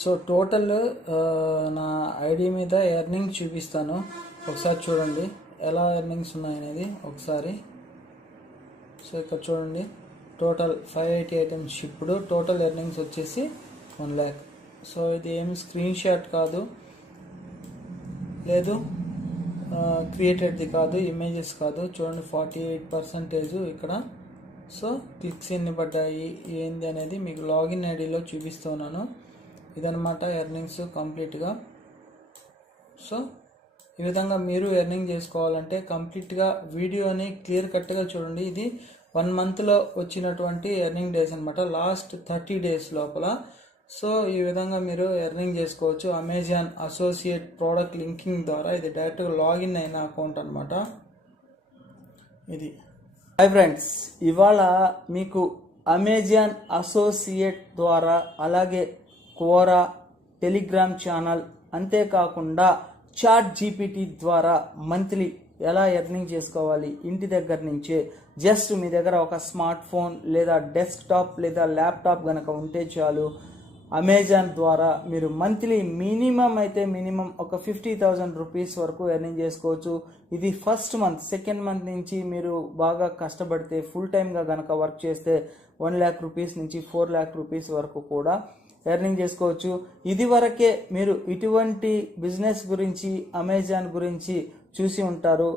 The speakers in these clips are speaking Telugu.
సో టోటల్ నా ఐడి మీద ఎర్నింగ్ చూపిస్తాను, ఒకసారి చూడండి ఎలా ఎర్నింగ్స్ ఉన్నాయనేది ఒకసారి. సో ఇక్కడ చూడండి, total 580 items shipped, total earnings వచ్చేసి 1 lakh. సో ఇది ఏం స్క్రీన్ షాట్ కాదు, లేదు క్రియేటెడ్ది కాదు, ఇమేజెస్ కాదు. చూడండి 48% ఇక్కడ. సో క్లిక్స్ ఎన్ని పడ్డాయి ఏంది అనేది మీకు లాగిన్ ఐడిలో చూపిస్తున్నాను. ఇదనమాట ఎర్నింగ్స్ కంప్లీట్గా. సో ఈ విధంగా మీరు ఎర్నింగ్ చేసుకోవాలంటే కంప్లీట్గా వీడియోని క్లియర్ కట్గా చూడండి. ఇది 1 monthలో వచ్చినటువంటి ఎర్నింగ్ డేస్ అనమాట, లాస్ట్ 30 days లోపల. సో ఈ విధంగా మీరు ఎర్నింగ్ చేసుకోవచ్చు అమెజాన్ అసోసియేట్ ప్రోడక్ట్ లింకింగ్ ద్వారా. ఇది డైరెక్ట్గా లాగిన్ అయిన అకౌంట్ అనమాట ఇది. హాయ్ ఫ్రెండ్స్, ఇవాళ మీకు అమెజాన్ అసోసియేట్ ద్వారా, అలాగే క్వోరా టెలిగ్రామ్ ఛానల్, అంతేకాకుండా చాట్ జీపీటీ ద్వారా మంత్లీ ఎలా ఎర్నింగ్ చేసుకోవాలి ఇంటి దగ్గర నుంచే. జస్ట్ మీ దగ్గర ఒక స్మార్ట్ ఫోన్ లేదా డెస్క్టాప్ లేదా ల్యాప్టాప్ కనుక ఉంటే చాలు, అమెజాన్ ద్వారా మీరు మంత్లీ మినిమం ఒక 50,000 రూపీస్ వరకు ఎర్నింగ్ చేసుకోవచ్చు. ఇది ఫస్ట్ మంత్. సెకండ్ మంత్ నుంచి మీరు బాగా కష్టపడితే, ఫుల్ టైమ్గా కనుక వర్క్ చేస్తే 1 lakh రూపీస్ నుంచి 4 lakh రూపీస్ వరకు కూడా ఎర్నింగ్ చేసుకోవచ్చు. ఇది వరకే మీరు ఇటువంటి బిజినెస్ గురించి, అమెజాన్ గురించి చూసి ఉంటారు,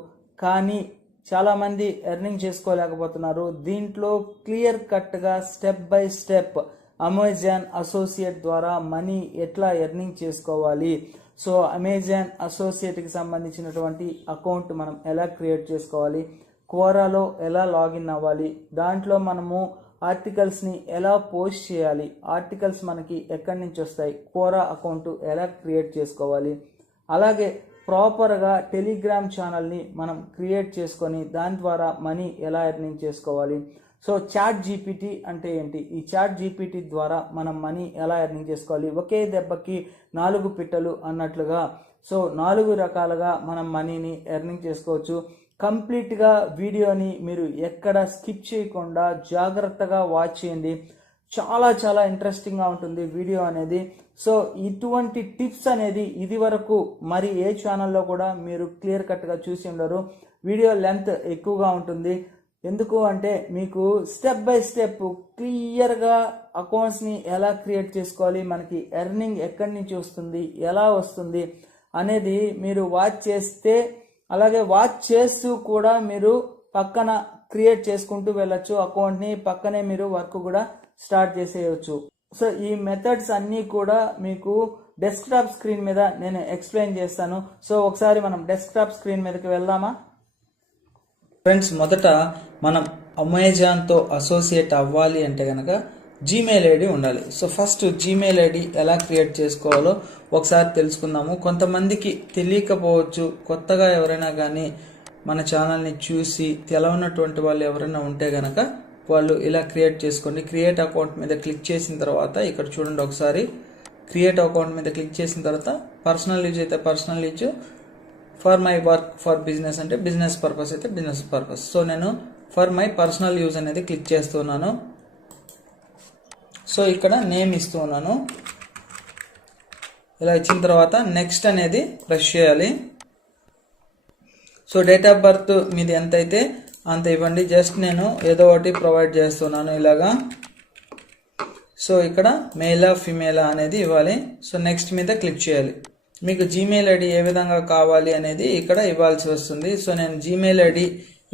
కానీ చాలామంది ఎర్నింగ్ చేసుకోలేకపోతున్నారు. దీంట్లో క్లియర్ కట్గా step by step Amazon associate ద్వారా మనీ ఎట్లా ఎర్నింగ్ చేసుకోవాలి, సో అమెజాన్ అసోసియేట్కి సంబంధించినటువంటి అకౌంట్ మనం ఎలా క్రియేట్ చేసుకోవాలి, క్వోరాలో ఎలా లాగిన్ అవ్వాలి, దాంట్లో మనము ఆర్టికల్స్ని ఎలా పోస్ట్ చేయాలి, ఆర్టికల్స్ మనకి ఎక్కడి నుంచి వస్తాయి, క్వోరా అకౌంట్ ఎలా క్రియేట్ చేసుకోవాలి, అలాగే ప్రాపర్గా టెలిగ్రామ్ ఛానల్ని మనం క్రియేట్ చేసుకొని దాని ద్వారా మనీ ఎలా ఎర్నింగ్ చేసుకోవాలి. సో చాట్ జీపీటీ అంటే ఏంటి, ఈ చాట్ జీపీటీ ద్వారా మనం మనీ ఎలా ఎర్నింగ్ చేసుకోవాలి, ఒకే దెబ్బకి 4 పిట్టలు అన్నట్లుగా. సో 4 రకాలుగా మనం మనీని ఎర్నింగ్ చేసుకోవచ్చు. కంప్లీట్గా వీడియోని మీరు ఎక్కడ స్కిప్ చేయకుండా జాగ్రత్తగా వాచ్ చేయండి. చాలా ఇంట్రెస్టింగ్గా ఉంటుంది వీడియో అనేది. సో ఇటువంటి టిప్స్ అనేది ఇది వరకు మరి ఏ ఛానల్లో కూడా మీరు క్లియర్ కట్గా చూసి ఉండరు. వీడియో లెంత్ ఎక్కువగా ఉంటుంది. ఎందుకు అంటే మీకు స్టెప్ బై స్టెప్ క్లియర్గా అకౌంట్స్ని ఎలా క్రియేట్ చేసుకోవాలి, మనకి ఎర్నింగ్ ఎక్కడి నుంచి వస్తుంది, ఎలా వస్తుంది అనేది మీరు వాచ్ చేస్తే, అలాగే వాచ్ చేస్తూ కూడా మీరు పక్కన క్రియేట్ చేసుకుంటూ వెళ్ళొచ్చు అకౌంట్ని, పక్కనే మీరు వర్క్ కూడా స్టార్ట్ చేసేయచ్చు. సో ఈ మెథడ్స్ అన్నీ కూడా మీకు డెస్క్టాప్ స్క్రీన్ మీద నేను ఎక్స్ప్లెయిన్ చేస్తాను. సో ఒకసారి మనం డెస్క్టాప్ స్క్రీన్ మీదకి వెళ్దామా ఫ్రెండ్స్? మొదట మనం అమెజాన్తో అసోసియేట్ అవ్వాలి అంటే కనుక జీమెయిల్ ఐడి ఉండాలి. సో ఫస్ట్ జీమెయిల్ ఐడి ఎలా క్రియేట్ చేసుకోవాలో ఒకసారి తెలుసుకుందాము. కొంతమందికి తెలియకపోవచ్చు, కొత్తగా ఎవరైనా కానీ మన ఛానల్ని చూసి తెలవనటువంటి వాళ్ళు ఎవరైనా ఉంటే కనుక వాళ్ళు ఇలా క్రియేట్ చేసుకోండి. క్రియేట్ అకౌంట్ మీద క్లిక్ చేసిన తర్వాత ఇక్కడ చూడండి, ఒకసారి క్రియేట్ అకౌంట్ మీద క్లిక్ చేసిన తర్వాత పర్సనల్ యూజ్ అయితే personal use, for my work for business అంటే బిజినెస్ పర్పస్ అయితే బిజినెస్ పర్పస్. సో నేను ఫర్ మై పర్సనల్ యూజ్ అనేది క్లిక్ చేస్తున్నాను. సో ఇక్కడ నేమ్ ఇస్తూ ఉన్నాను. ఇలా ఇచ్చిన తర్వాత నెక్స్ట్ అనేది ప్రెస్ చేయాలి. సో డేట్ ఆఫ్ బర్త్ మీది ఎంత అయితే అంత ఇవ్వండి. జస్ట్ నేను ఏదో ఒకటి ప్రొవైడ్ చేస్తున్నాను ఇలాగా. సో ఇక్కడ మేలా ఫిమేలా అనేది ఇవ్వాలి. సో నెక్స్ట్ మీద క్లిక్ చేయాలి. మీకు జీమెయిల్ ఐడి ఏ విధంగా కావాలి అనేది ఇక్కడ ఇవ్వాల్సి వస్తుంది. సో నేను జీమెయిల్ ఐడి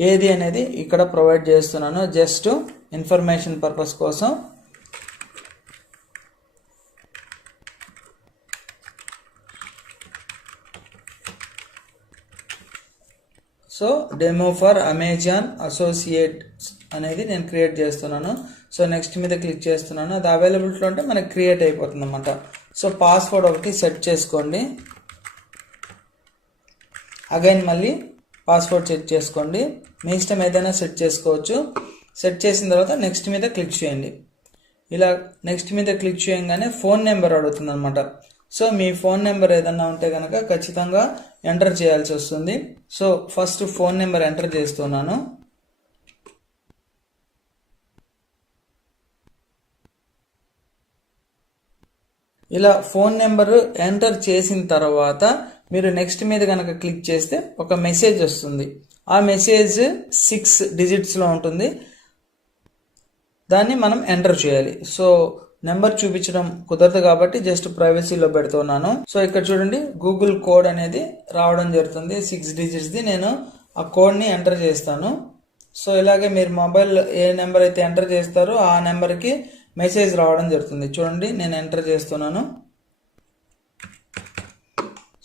ఏది అనేది ఇక్కడ ప్రొవైడ్ చేస్తున్నాను, జస్ట్ ఇన్ఫర్మేషన్ పర్పస్ కోసం. So demo for Amazon associate అనేది నేను క్రియేట్ చేస్తున్నాను. సో నెక్స్ట్ మీద క్లిక్ చేస్తున్నాను. అది అవైలబిలిటీలో ఉంటే మనకి క్రియేట్ అయిపోతుంది అన్నమాట. సో పాస్వర్డ్ ఒకటి సెట్ చేసుకోండి. అగైన్ మళ్ళీ పాస్వర్డ్ సెట్ చేసుకోండి. మీ ఇష్టం ఏదైనా సెట్ చేసుకోవచ్చు. సెట్ చేసిన తర్వాత నెక్స్ట్ మీద క్లిక్ చేయండి. ఇలా నెక్స్ట్ మీద క్లిక్ చేయగానే ఫోన్ నెంబర్ అడుగుతుంది అనమాట. సో మీ ఫోన్ నెంబర్ ఏదన్నా ఉంటే కనుక ఖచ్చితంగా ఎంటర్ చేయాల్సి వస్తుంది. So first phone number enter చేస్తున్నాను. ఇలా ఫోన్ నెంబరు ఎంటర్ చేసిన తర్వాత మీరు నెక్స్ట్ మీద కనుక క్లిక్ చేస్తే ఒక మెసేజ్ వస్తుంది. ఆ మెసేజ్ 6 డిజిట్స్లో ఉంటుంది. దాన్ని మనం ఎంటర్ చేయాలి. సో నెంబర్ చూపించడం కుదరదు కాబట్టి జస్ట్ ప్రైవసీలో పెడుతున్నాను. సో ఇక్కడ చూడండి గూగుల్ కోడ్ అనేది రావడం జరుగుతుంది 6 డిజిట్స్ది. నేను ఆ కోడ్ని ఎంటర్ చేస్తాను. సో ఇలాగే మీరు మొబైల్ ఏ నెంబర్ అయితే ఎంటర్ చేస్తారో ఆ నెంబర్కి మెసేజ్ రావడం జరుగుతుంది. చూడండి నేను ఎంటర్ చేస్తున్నాను.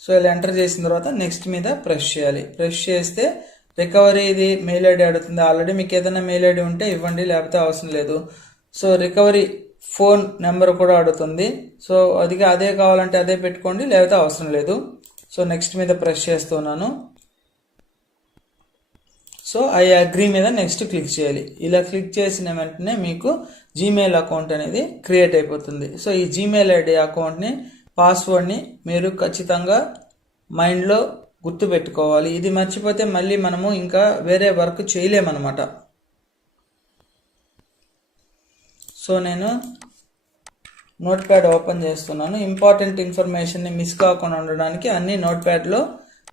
సో ఇలా ఎంటర్ చేసిన తర్వాత నెక్స్ట్ మీద ప్రెస్ చేయాలి. ప్రెస్ చేస్తే రికవరీ ఇది మెయిల్ ఐడి అడుగుతుంది. ఆల్రెడీ మీకు ఏదైనా మెయిల్ ఐడి ఉంటే ఇవ్వండి, లేకపోతే అవసరం లేదు. సో రికవరీ ఫోన్ నెంబర్ కూడా అడుగుతుంది. సో అదే కావాలంటే అదే పెట్టుకోండి, లేకపోతే అవసరం లేదు. సో నెక్స్ట్ మీద ప్రెస్ చేస్తున్నాను. సో ఐ అగ్రీ మీద నెక్స్ట్ క్లిక్ చేయాలి. ఇలా క్లిక్ చేసిన వెంటనే మీకు జీమెయిల్ అకౌంట్ అనేది క్రియేట్ అయిపోతుంది. సో ఈ జీమెయిల్ ఐడి అకౌంట్ని పాస్వర్డ్ని మీరు ఖచ్చితంగా మైండ్లో గుర్తుపెట్టుకోవాలి. ఇది మర్చిపోతే మళ్ళీ మనము ఇంకా వేరే వర్క్ చేయలేమన్నమాట. సో నేను నోట్ ప్యాడ్ ఓపెన్ చేస్తున్నాను. ఇంపార్టెంట్ ఇన్ఫర్మేషన్ని మిస్ కాకుండా ఉండడానికి అన్ని నోట్ ప్యాడ్లో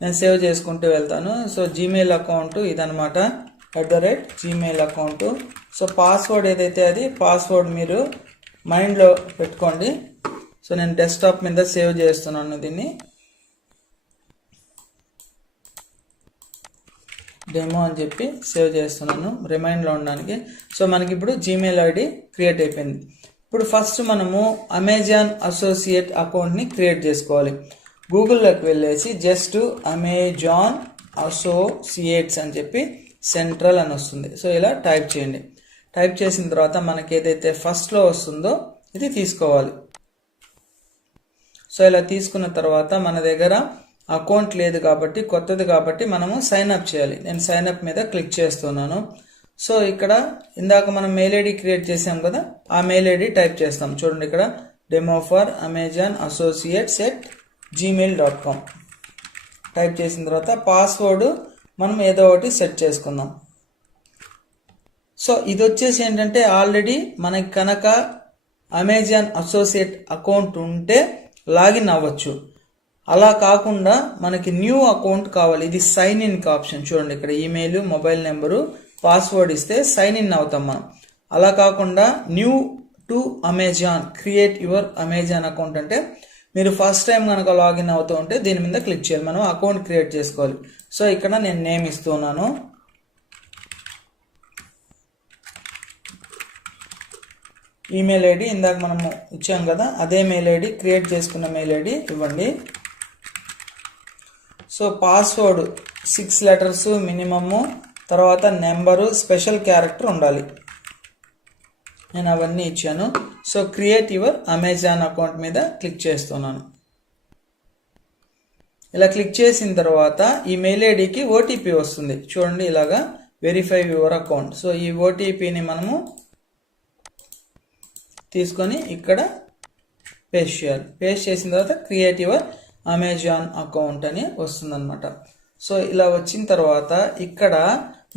నేను సేవ్ చేసుకుంటూ వెళ్తాను. సో జీమెయిల్ అకౌంట్ ఇదనమాట, @gmail అకౌంట్. సో పాస్వర్డ్ ఏదైతే అది పాస్వర్డ్ మీరు మైండ్లో పెట్టుకోండి. సో నేను డెస్క్టాప్ మీద సేవ్ చేస్తున్నాను దీన్ని, డెమో అని చెప్పి సేవ్ చేస్తున్నాను రిమైండ్లో ఉండడానికి. సో మనకి ఇప్పుడు జీమెయిల్ ఐడి క్రియేట్ అయిపోయింది. ఇప్పుడు ఫస్ట్ మనము అమెజాన్ అసోసియేట్ అకౌంట్ని క్రియేట్ చేసుకోవాలి. గూగుల్లోకి వెళ్ళేసి జస్ట్ అమెజాన్ అసోసియేట్స్ అని చెప్పి సెంట్రల్ అని వస్తుంది. సో ఇలా టైప్ చేయండి. టైప్ చేసిన తర్వాత మనకి ఏదైతే ఫస్ట్లో వస్తుందో ఇది తీసుకోవాలి. సో ఇలా తీసుకున్న తర్వాత మన దగ్గర అకౌంట్ లేదు కాబట్టి, కొత్తది కాబట్టి మనము సైన్ అప్ చేయాలి. నేను సైన్ అప్ మీద క్లిక్ చేస్తున్నాను. సో ఇక్కడ ఇందాక మనం మెయిల్ ఐడి క్రియేట్ చేసాం కదా, ఆ మెయిల్ ఐడి టైప్ చేస్తాం. చూడండి ఇక్కడ demo for Amazon associates @gmail.com type చేసిన తర్వాత పాస్వర్డ్ మనం ఏదో ఒకటి సెట్ చేసుకుందాం. సో ఇది వచ్చేసి ఏంటంటే ఆల్రెడీ మనకి కనుక అమెజాన్ అసోసియేట్ అకౌంట్ ఉంటే లాగిన్ అవ్వచ్చు. అలా కాకుండా మనకి న్యూ అకౌంట్ కావాలి. ఇది సైన్ ఇన్ ఆప్షన్. చూడండి ఇక్కడ ఈమెయిల్, మొబైల్ నెంబరు, పాస్వర్డ్ ఇస్తే సైన్ ఇన్ అవుతాం మనం. అలా కాకుండా new to Amazon, create your Amazon account అంటే మీరు ఫస్ట్ టైం కనుక లాగిన్ అవుతూ ఉంటే దీని మీద క్లిక్ చేయాలి. మనం అకౌంట్ క్రియేట్ చేసుకోవాలి. సో ఇక్కడ నేను నేమ్ ఇస్తున్నాను. ఈమెయిల్ ఐడి ఇందాక మనము ఇచ్చాం కదా, అదే మెయిల్ ఐడి, క్రియేట్ చేసుకున్న మెయిల్ ఐడి ఇవ్వండి. సో పాస్వర్డ్ 6 లెటర్స్ మినిమము, తర్వాత నెంబరు, స్పెషల్ క్యారెక్టర్ ఉండాలి. నేను అవన్నీ ఇచ్చాను. So create your Amazon account మీద క్లిక్ చేస్తున్నాను. ఇలా క్లిక్ చేసిన తర్వాత ఈ మెయిల్ ఐడికి ఓటీపీ వస్తుంది. చూడండి ఇలాగా వెరిఫై యువర్ అకౌంట్. సో ఈ ఓటీపీని మనము తీసుకొని ఇక్కడ పేస్ట్ చేయాలి. పేస్ట్ చేసిన తర్వాత క్రియేట్ యువర్ అమెజాన్ అకౌంట్ అని వస్తుందన్నమాట. సో ఇలా వచ్చిన తర్వాత ఇక్కడ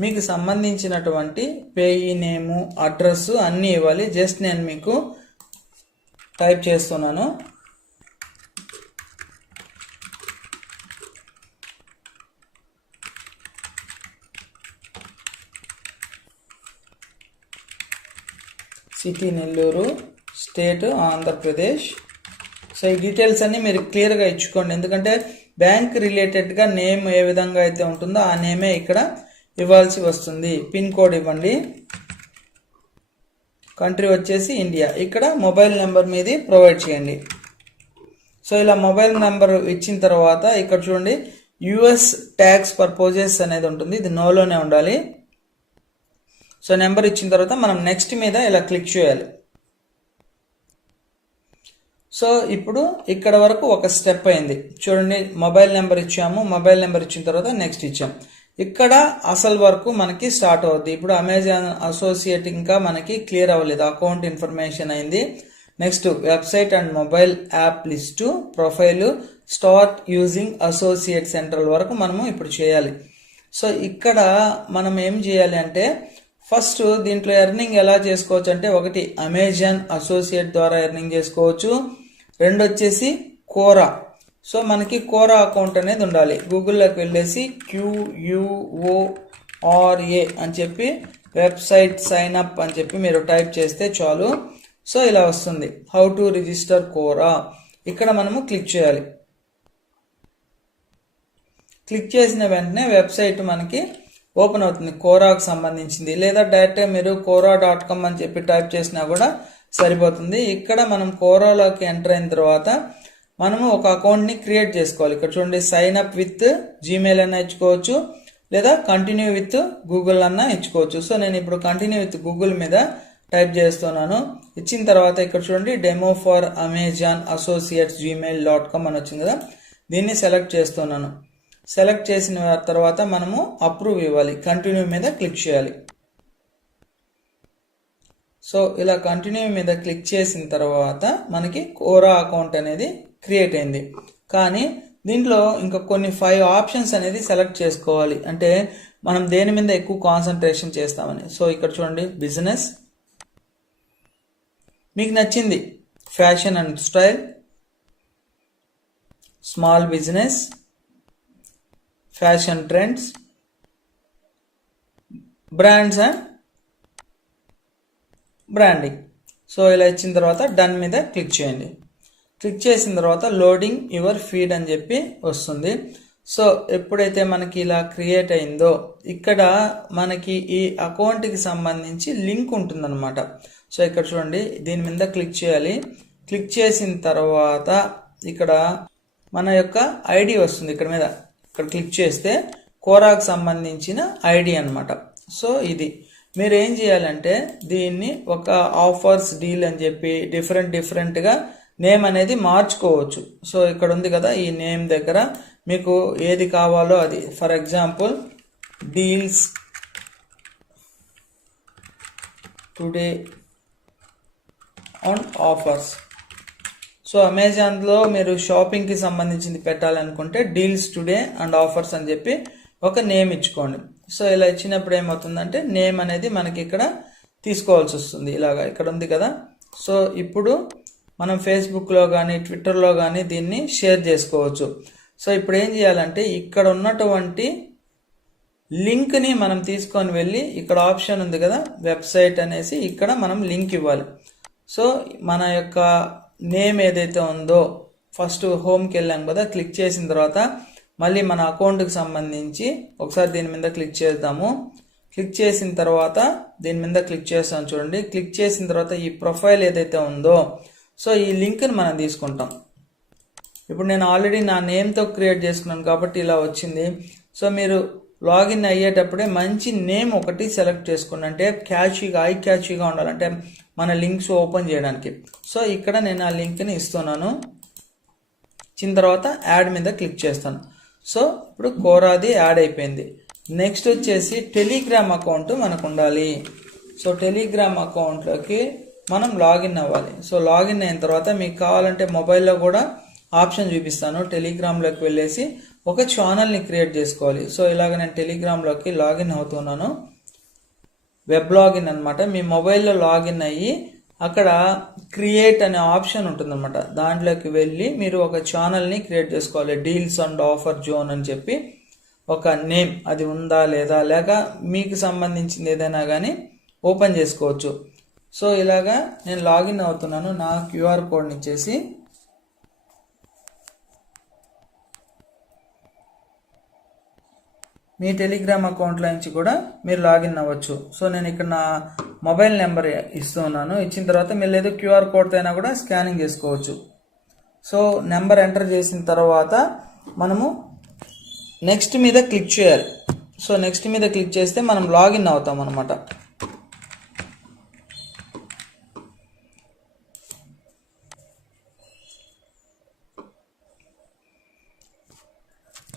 మీకు సంబంధించినటువంటి పేయీ నేము, అడ్రస్ అన్నీ ఇవ్వాలి. జస్ట్ నేను మీకు టైప్ చేస్తున్నాను. City Nellore, state Andhra Pradesh. So ఈ డీటెయిల్స్ అన్నీ మీరు క్లియర్గా ఇచ్చుకోండి. ఎందుకంటే బ్యాంక్ రిలేటెడ్గా నేమ్ ఏ విధంగా అయితే ఉంటుందో ఆ నేమే ఇక్కడ ఇవ్వాల్సి వస్తుంది. పిన్ కోడ్ ఇవ్వండి. కంట్రీ వచ్చేసి ఇండియా. ఇక్కడ మొబైల్ నెంబర్ మీది ప్రొవైడ్ చేయండి. సో ఇలా మొబైల్ నెంబర్ ఇచ్చిన తర్వాత ఇక్కడ చూడండి యుఎస్ ట్యాక్స్ పర్పజెస్ అనేది ఉంటుంది. ఇది నోలోనే ఉండాలి. సో నెంబర్ ఇచ్చిన తర్వాత మనం నెక్స్ట్ మీద ఇలా క్లిక్ చేయాలి. సో ఇప్పుడు ఇక్కడ వరకు ఒక స్టెప్ అయింది. చూడండి మొబైల్ నెంబర్ ఇచ్చాము. మొబైల్ నెంబర్ ఇచ్చిన తర్వాత నెక్స్ట్ ఇచ్చాం. ఇక్కడ అసలు వరకు మనకి స్టార్ట్ అవుద్ది. ఇప్పుడు అమెజాన్ అసోసియేట్ ఇంకా మనకి క్లియర్ అవ్వలేదు. అకౌంట్ ఇన్ఫర్మేషన్ అయింది. Next website and mobile app list, profile, start using associate central వరకు మనము ఇప్పుడు చేయాలి. సో ఇక్కడ మనం ఏం చేయాలి అంటే ఫస్ట్ దీంట్లో ఎర్నింగ్ ఎలా చేసుకోవచ్చు అంటే, ఒకటి అమెజాన్ అసోసియేట్ ద్వారా ఎర్నింగ్ చేసుకోవచ్చు. రెండు వచ్చేసి కోరా. సో మనకి కోరా అకౌంట్ అనేది ఉండాలి. గూగుల్లోకి వెళ్ళేసి QUORA అని చెప్పి వెబ్సైట్ సైన్ అప్ అని చెప్పి మీరు టైప్ చేస్తే చాలు. సో ఇలా వస్తుంది, హౌ టు రిజిస్టర్ కోరా. ఇక్కడ మనము క్లిక్ చేయాలి. క్లిక్ చేసిన వెంటనే వెబ్సైట్ మనకి ఓపెన్ అవుతుంది, కోరాకు సంబంధించింది. లేదా డైరెక్ట్గా మీరు కోరా.com అని చెప్పి టైప్ చేసినా కూడా సరిపోతుంది. ఇక్కడ మనం కోరాలోకి ఎంటర్ అయిన తర్వాత మనము ఒక అకౌంట్ని క్రియేట్ చేసుకోవాలి. ఇక్కడ చూడండి, సైన్ అప్ విత్ జీమెయిల్ అన్న ఇచ్చుకోవచ్చు, లేదా కంటిన్యూ విత్ గూగుల్ అన్న ఇచ్చుకోవచ్చు. సో నేను ఇప్పుడు కంటిన్యూ విత్ గూగుల్ మీద టైప్ చేస్తున్నాను. ఇచ్చిన తర్వాత ఇక్కడ చూడండి, demo for Amazon associates gmail.com అని వచ్చింది కదా, దీన్ని సెలెక్ట్ చేస్తున్నాను. సెలెక్ట్ చేసిన తర్వాత మనము అప్రూవ్ ఇవ్వాలి, కంటిన్యూ మీద క్లిక్ చేయాలి. సో ఇలా కంటిన్యూ మీద క్లిక్ చేసిన తర్వాత మనకి కోరా అకౌంట్ అనేది క్రియేట్ అయింది. కానీ దీంట్లో ఇంకా కొన్ని 5 ఆప్షన్స్ అనేది సెలెక్ట్ చేసుకోవాలి, అంటే మనం దేని మీద ఎక్కువ కాన్సన్ట్రేషన్ చేస్తామని. సో ఇక్కడ చూడండి, బిజినెస్, మీకు నచ్చింది fashion and style, small business, fashion trends, brands and branding. So ఇలా ఇచ్చిన తర్వాత డన్ మీద క్లిక్ చేయండి. క్లిక్ చేసిన తర్వాత లోడింగ్ యువర్ ఫీడ్ అని చెప్పి వస్తుంది. సో ఎప్పుడైతే మనకి ఇలా క్రియేట్ అయిందో ఇక్కడ మనకి ఈ అకౌంట్కి సంబంధించి లింక్ ఉంటుందన్నమాట. సో ఇక్కడ చూడండి, దీని మీద క్లిక్ చేయాలి. క్లిక్ చేసిన తర్వాత ఇక్కడ మన యొక్క ఐడి వస్తుంది. ఇక్కడ క్లిక్ చేస్తే కోరాకు సంబంధించిన ఐడి అన్నమాట. సో ఇది మీరు ఏం చేయాలంటే దీన్ని ఒక ఆఫర్స్ డీల్ అని చెప్పి డిఫరెంట్గా నేమ్ అనేది మార్చుకోవచ్చు. సో ఇక్కడ ఉంది కదా, ఈ నేమ్ దగ్గర మీకు ఏది కావాలో అది. For example, deals today on offers. So అమెజాన్లో మీరు షాపింగ్కి సంబంధించింది పెట్టాలనుకుంటే డీల్స్ టుడే అండ్ ఆఫర్స్ అని చెప్పి ఒక నేమ్ ఇచ్చుకోండి. సో ఇలా ఇచ్చినప్పుడు ఏమవుతుందంటే నేమ్ అనేది మనకి ఇక్కడ తీసుకోవాల్సి వస్తుంది. ఇలాగా ఇక్కడ ఉంది కదా. సో ఇప్పుడు మనం ఫేస్బుక్లో కానీ ట్విట్టర్లో కానీ దీన్ని షేర్ చేసుకోవచ్చు. సో ఇప్పుడు ఏం చేయాలంటే ఇక్కడ ఉన్నటువంటి లింక్ని మనం తీసుకొని వెళ్ళి ఇక్కడ ఆప్షన్ ఉంది కదా, వెబ్సైట్ అనేసి, ఇక్కడ మనం లింక్ ఇవ్వాలి. సో మన యొక్క నేమ్ ఏదైతే ఉందో ఫస్ట్ హోమ్కి వెళ్ళాం కదా, క్లిక్ చేసిన తర్వాత మళ్ళీ మన అకౌంట్కి సంబంధించి ఒకసారి దీని మీద క్లిక్ చేద్దాము. క్లిక్ చేసిన తర్వాత దీని మీద క్లిక్ చేస్తాం చూడండి. క్లిక్ చేసిన తర్వాత ఈ ప్రొఫైల్ ఏదైతే ఉందో సో ఈ లింక్ని మనం తీసుకుంటాం. ఇప్పుడు నేను ఆల్రెడీ నా నేమ్తో క్రియేట్ చేసుకున్నాను కాబట్టి ఇలా వచ్చింది. సో మీరు లాగిన్ అయ్యేటప్పుడే మంచి నేమ్ ఒకటి సెలెక్ట్ చేసుకోండి, అంటే ఐ క్యాచీగా ఉండాలంటే మన లింక్స్ ఓపెన్ చేయడానికి. సో ఇక్కడ నేను ఆ లింక్ని ఇస్తున్నాను. ఇచ్చిన తర్వాత యాడ్ మీద క్లిక్ చేస్తాను. సో ఇప్పుడు కోరాది యాడ్ అయిపోయింది. నెక్స్ట్ వచ్చేసి టెలిగ్రామ్ అకౌంట్ మనకు ఉండాలి. సో టెలిగ్రామ్ అకౌంట్లోకి మనం లాగిన్ అవ్వాలి. సో లాగిన్ అయిన తర్వాత మీకు కావాలంటే మొబైల్లో కూడా ఆప్షన్ చూపిస్తాను. టెలిగ్రామ్లోకి వెళ్ళేసి ఒక ఛానల్ని క్రియేట్ చేసుకోవాలి. సో ఇలాగ నేను టెలిగ్రామ్లోకి లాగిన్ అవుతున్నాను. వెబ్ లాగిన్ అనమాట. మీ మొబైల్లో లాగిన్ అయ్యి అక్కడ క్రియేట్ అనే ఆప్షన్ ఉంటుందన్నమాట. దాంట్లోకి వెళ్ళి మీరు ఒక ఛానల్ని క్రియేట్ చేసుకోవాలి. డీల్స్ అండ్ ఆఫర్ జోన్ అని చెప్పి ఒక నేమ్ అది ఉందా లేదా, లేక మీకు సంబంధించింది ఏదైనా కానీ ఓపెన్ చేసుకోవచ్చు. సో ఇలాగా నేను లాగిన్ అవుతున్నాను. నా క్యూఆర్ కోడ్ని ఇచ్చేసి మీ టెలిగ్రామ్ అకౌంట్లో నుంచి కూడా మీరు లాగిన్ అవ్వచ్చు. సో నేను ఇక్కడ నా మొబైల్ నెంబర్ ఇస్తున్నాను. ఇచ్చిన తర్వాత మీరు లేదు క్యూఆర్ కోడ్తో అయినా కూడా స్కానింగ్ చేసుకోవచ్చు. సో నెంబర్ ఎంటర్ చేసిన తర్వాత మనము నెక్స్ట్ మీద క్లిక్ చేయాలి. సో నెక్స్ట్ మీద క్లిక్ చేస్తే మనం లాగిన్ అవుతాం అన్నమాట.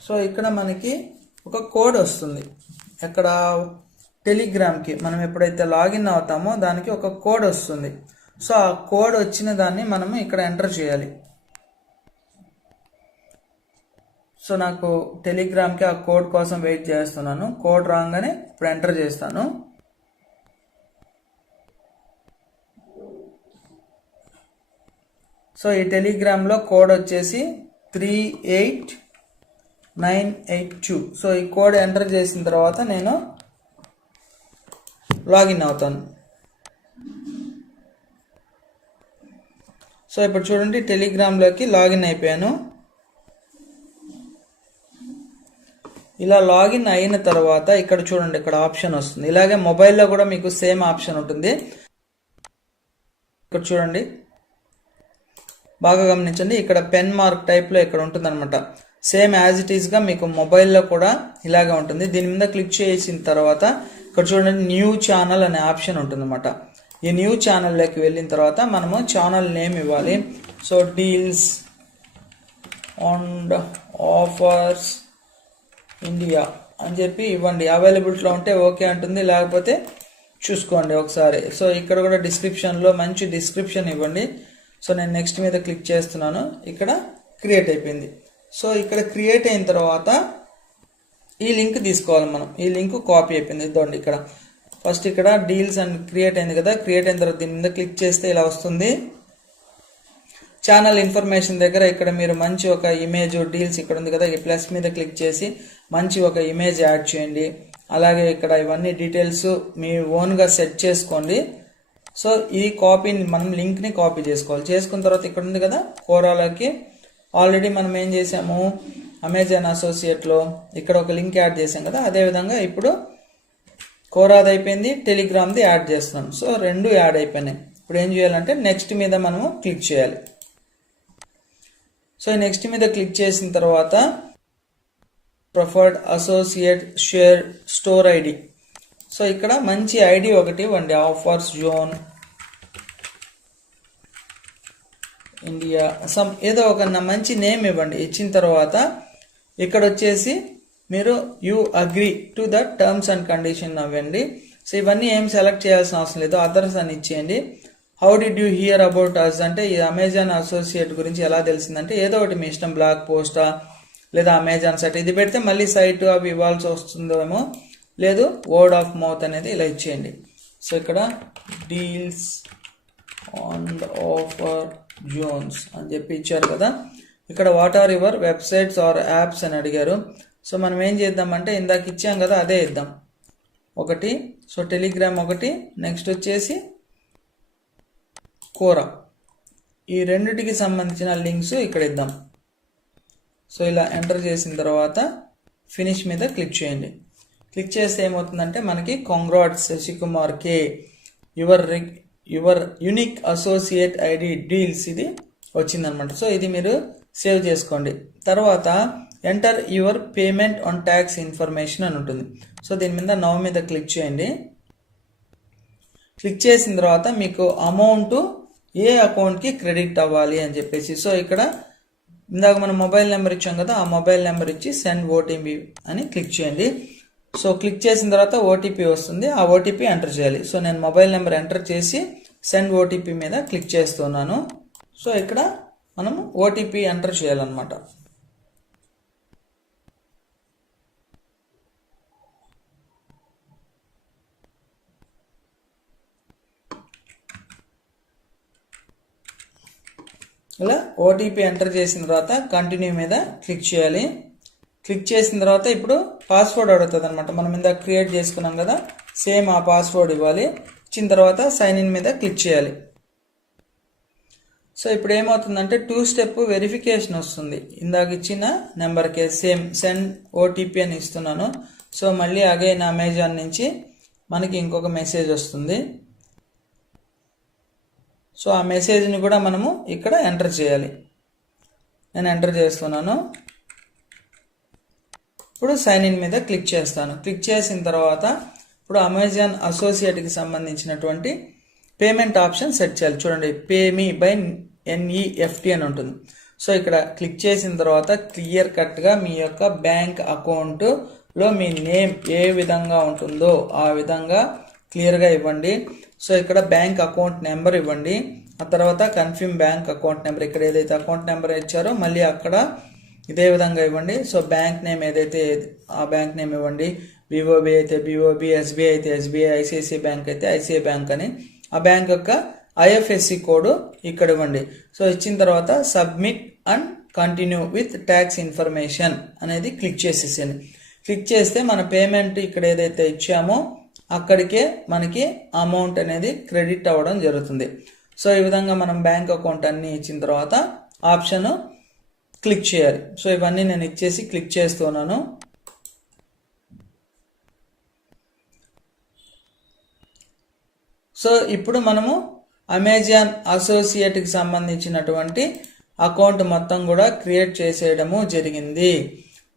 సో ఇక్కడ మనకి ఒక కోడ్ వస్తుంది. ఇక్కడ టెలిగ్రామ్కి మనం ఎప్పుడైతే లాగిన్ అవుతామో దానికి ఒక కోడ్ వస్తుంది. సో ఆ కోడ్ వచ్చిన దాన్ని మనము ఇక్కడ ఎంటర్ చేయాలి. సో నాకు టెలిగ్రామ్కి ఆ కోడ్ కోసం వెయిట్ చేస్తున్నాను. కోడ్ రాగానే ఇప్పుడు ఎంటర్ చేస్తాను. సో ఈ టెలిగ్రామ్లో కోడ్ వచ్చేసి 38982. సో ఈ కోడ్ ఎంటర్ చేసిన తర్వాత నేను లాగిన్ అవుతాను. సో ఇప్పుడు చూడండి, టెలిగ్రామ్లోకి లాగిన్ అయిపోయాను. ఇలా లాగిన్ అయిన తర్వాత ఇక్కడ చూడండి, ఇక్కడ ఆప్షన్ వస్తుంది. ఇలాగే మొబైల్లో కూడా మీకు సేమ్ ఆప్షన్ ఉంటుంది. ఇక్కడ చూడండి, బాగా గమనించండి, ఇక్కడ పెన్ మార్క్ టైప్లో ఇక్కడ ఉంటుంది అనమాట. సేమ్ యాజ్ ఇట్ ఈస్గా మీకు మొబైల్లో కూడా ఇలాగే ఉంటుంది. దీని మీద క్లిక్ చేసిన తర్వాత ఇక్కడ చూడండి, న్యూ ఛానల్ అనే ఆప్షన్ ఉంటుంది అనమాట. ఈ న్యూ ఛానల్లోకి వెళ్ళిన తర్వాత మనము ఛానల్ నేమ్ ఇవ్వాలి. So deals and offers India అని చెప్పి ఇవ్వండి. అవైలబిలిటీలో ఉంటే ఓకే అంటుంది, లేకపోతే చూసుకోండి ఒకసారి. సో ఇక్కడ కూడా డిస్క్రిప్షన్లో మంచి డిస్క్రిప్షన్ ఇవ్వండి. సో నేను నెక్స్ట్ మీద క్లిక్ చేస్తున్నాను. ఇక్కడ క్రియేట్ అయిపోయింది. సో ఇక్కడ క్రియేట్ అయిన తర్వాత ఈ లింక్ తీసుకోవాలి మనం. ఈ లింక్ కాపీ అయిపోయింది. ఇద్దండి, ఇక్కడ ఫస్ట్ ఇక్కడ డీల్స్ అండ్ క్రియేట్ అయింది కదా. క్రియేట్ అయిన తర్వాత దీని మీద క్లిక్ చేస్తే ఇలా వస్తుంది. ఛానల్ ఇన్ఫర్మేషన్ దగ్గర ఇక్కడ మీరు మంచి ఒక ఇమేజ్ డీల్స్ ఇక్కడ ఉంది కదా, ఈ ప్లస్ మీద క్లిక్ చేసి మంచి ఒక ఇమేజ్ యాడ్ చేయండి. అలాగే ఇక్కడ ఇవన్నీ డీటెయిల్స్ మీ ఓన్గా సెట్ చేసుకోండి. సో ఈ కాపీని మనం లింక్ని కాపీ చేసుకోవాలి. చేసుకున్న తర్వాత ఇక్కడ ఉంది కదా, కోరాలోకి ఆల్రెడీ మనం ఏం చేసాము, అమెజాన్ అసోసియేట్లో ఇక్కడ ఒక లింక్ యాడ్ చేసాం కదా. అదేవిధంగా ఇప్పుడు కోరాది అయిపోయింది, టెలిగ్రామ్ది యాడ్ చేస్తున్నాం. సో రెండు యాడ్ అయిపోయినాయి. ఇప్పుడు ఏం చేయాలంటే నెక్స్ట్ మీద మనము క్లిక్ చేయాలి. సో నెక్స్ట్ మీద క్లిక్ చేసిన తర్వాత preferred associate share store ID. So ఇక్కడ మంచి ఐడి ఒకటి ఇవ్వండి, ఆఫర్స్ జోన్ ఇండియా సమ్ ఏదో ఒక మంచి నేమ్ ఇవ్వండి. ఇచ్చిన తర్వాత ఇక్కడ వచ్చేసి మీరు you agree to the terms and condition అవ్వండి. సో ఇవన్నీ ఏం సెలెక్ట్ చేయాల్సిన అవసరం లేదు, అదర్స్ అని ఇచ్చేయండి. How did you hear about us అంటే ఈ అమెజాన్ అసోసియేట్ గురించి ఎలా తెలిసిందంటే ఏదో ఒకటి మీ ఇష్టం, బ్లాగ్ పోస్టా లేదా అమెజాన్ సైట్, ఇది పెడితే మళ్ళీ సైట్ అవి ఇవ్వాల్సి వస్తుందేమో, లేదు వర్డ్ ఆఫ్ మౌత్ అనేది ఇలా ఇచ్చేయండి. సో ఇక్కడ డీల్స్ అండ్ ఆఫర్ జోన్స్ అని చెప్పి ఇచ్చారు కదా. ఇక్కడ what are your websites or apps అని అడిగారు. సో మనం ఏం చేద్దామంటే ఇందాక ఇచ్చాం కదా, అదే ఇద్దాం ఒకటి. సో టెలిగ్రామ్ ఒకటి, నెక్స్ట్ వచ్చేసి కోరా, ఈ రెండిటికి సంబంధించిన లింక్స్ ఇక్కడ ఇద్దాం. సో ఇలా ఎంటర్ చేసిన తర్వాత ఫినిష్ మీద క్లిక్ చేయండి. క్లిక్ చేస్తే ఏమవుతుందంటే మనకి congrats Shashikumar K your unique associate ID deals ఇది వచ్చిందనమాట. సో ఇది మీరు సేవ్ చేసుకోండి. తర్వాత enter your payment and tax information అని ఉంటుంది. సో దీని మీద నౌ మీద క్లిక్ చేయండి. క్లిక్ చేసిన తర్వాత మీకు అమౌంట్ ఏ అకౌంట్కి క్రెడిట్ అవ్వాలి అని చెప్పేసి, సో ఇక్కడ ఇందాక మనం మొబైల్ నెంబర్ ఇచ్చాం కదా, ఆ మొబైల్ నెంబర్ ఇచ్చి సెండ్ ఓటీపీ అని క్లిక్ చేయండి. సో క్లిక్ చేసిన తర్వాత ఓటీపీ వస్తుంది, ఆ ఓటీపీ ఎంటర్ చేయాలి. సో నేను మొబైల్ నెంబర్ ఎంటర్ చేసి సెండ్ ఓటీపీ మీద క్లిక్ చేస్తున్నాను. సో ఇక్కడ మనం ఓటీపీ ఎంటర్ చేయాలన్నమాట. ఇలా ఓటీపీ ఎంటర్ చేసిన తర్వాత కంటిన్యూ మీద క్లిక్ చేయాలి. క్లిక్ చేసిన తర్వాత ఇప్పుడు పాస్వర్డ్ అడుగుతుంది అనమాట. మనం ఇందాక క్రియేట్ చేసుకున్నాం కదా, సేమ్ ఆ పాస్వర్డ్ ఇవ్వాలి. ఇచ్చిన తర్వాత సైన్ ఇన్ మీద క్లిక్ చేయాలి. సో ఇప్పుడు ఏమవుతుందంటే 2 స్టెప్ వెరిఫికేషన్ వస్తుంది. ఇందాక ఇచ్చిన నెంబర్కే సేమ్ సెండ్ ఓటీపీ అని ఇస్తున్నాను. సో మళ్ళీ అగైన్ అమెజాన్ నుంచి మనకి ఇంకొక మెసేజ్ వస్తుంది. సో ఆ మెసేజ్ని కూడా మనము ఇక్కడ ఎంటర్ చేయాలి. నేను ఎంటర్ చేస్తున్నాను. ఇప్పుడు సైన్ ఇన్ మీద క్లిక్ చేస్తాను. క్లిక్ చేసిన తర్వాత ఇప్పుడు అమెజాన్ అసోసియేట్కి సంబంధించినటువంటి పేమెంట్ ఆప్షన్ సెట్ చేయాలి. చూడండి, పే మీ బై NEFT అని ఉంటుంది. సో ఇక్కడ క్లిక్ చేసిన తర్వాత క్లియర్ కట్గా మీ యొక్క బ్యాంక్ అకౌంట్లో మీ నేమ్ ఏ విధంగా ఉంటుందో ఆ విధంగా క్లియర్గా ఇవ్వండి. సో ఇక్కడ బ్యాంక్ అకౌంట్ నెంబర్ ఇవ్వండి. ఆ తర్వాత కన్ఫర్మ్ బ్యాంక్ అకౌంట్ నెంబర్, ఇక్కడ ఏదైతే అకౌంట్ నెంబర్ ఇచ్చారో మళ్ళీ అక్కడ ఇదే విధంగా ఇవ్వండి. సో బ్యాంక్ నేమ్ ఏదైతే ఆ బ్యాంక్ నేమ్ ఇవ్వండి. BOB అయితే BOB, SBI అయితే SBI, ICICI బ్యాంక్ అయితే ICICI బ్యాంక్ అని ఆ బ్యాంక్ యొక్క ఐఎఫ్ఎస్సి కోడ్ ఇక్కడ ఇవ్వండి. సో ఇచ్చిన తర్వాత submit and continue with tax information అనేది క్లిక్ చేసేసాను. క్లిక్ చేస్తే మన పేమెంట్ ఇక్కడ ఏదైతే ఇచ్చామో అక్కడికే మనకి అమౌంట్ అనేది క్రెడిట్ అవ్వడం జరుగుతుంది. సో ఈ విధంగా మనం బ్యాంక్ అకౌంట్ అన్ని ఇచ్చిన తర్వాత ఆప్షన్ క్లిక్ చేయాలి. సో ఇవన్నీ నేను ఇచ్చేసి క్లిక్ చేస్తున్నాను. సో ఇప్పుడు మనము అమెజాన్ అసోసియేట్కి సంబంధించినటువంటి అకౌంట్ మొత్తం కూడా క్రియేట్ చేసేయడము జరిగింది.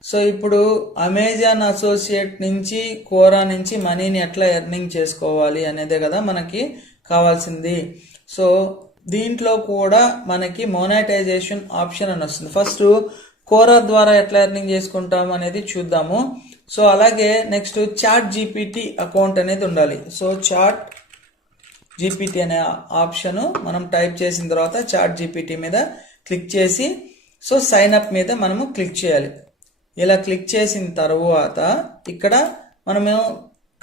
సో ఇప్పుడు అమెజాన్ అసోసియేట్ నుంచి కోరా నుంచి మనీని ఎట్లా ఎర్నింగ్ చేసుకోవాలి అనేదే కదా మనకి కావాల్సింది. సో దీంట్లో కూడా మనకి మోనటైజేషన్ ఆప్షన్ అని వస్తుంది. ఫస్ట్ కోరా ద్వారా ఎట్లా ఎర్నింగ్ చేసుకుంటాం అనేది చూద్దాము. సో అలాగే నెక్స్ట్ చాట్ జీపీటీ అకౌంట్ అనేది ఉండాలి. సో చాట్ జీపీటీ అనే ఆప్షన్ మనం టైప్ చేసిన తర్వాత చాట్ జీపీటీ మీద క్లిక్ చేసి సో సైన్ అప్ మీద మనము క్లిక్ చేయాలి. ఇలా క్లిక్ చేసిన తర్వాత ఇక్కడ మనము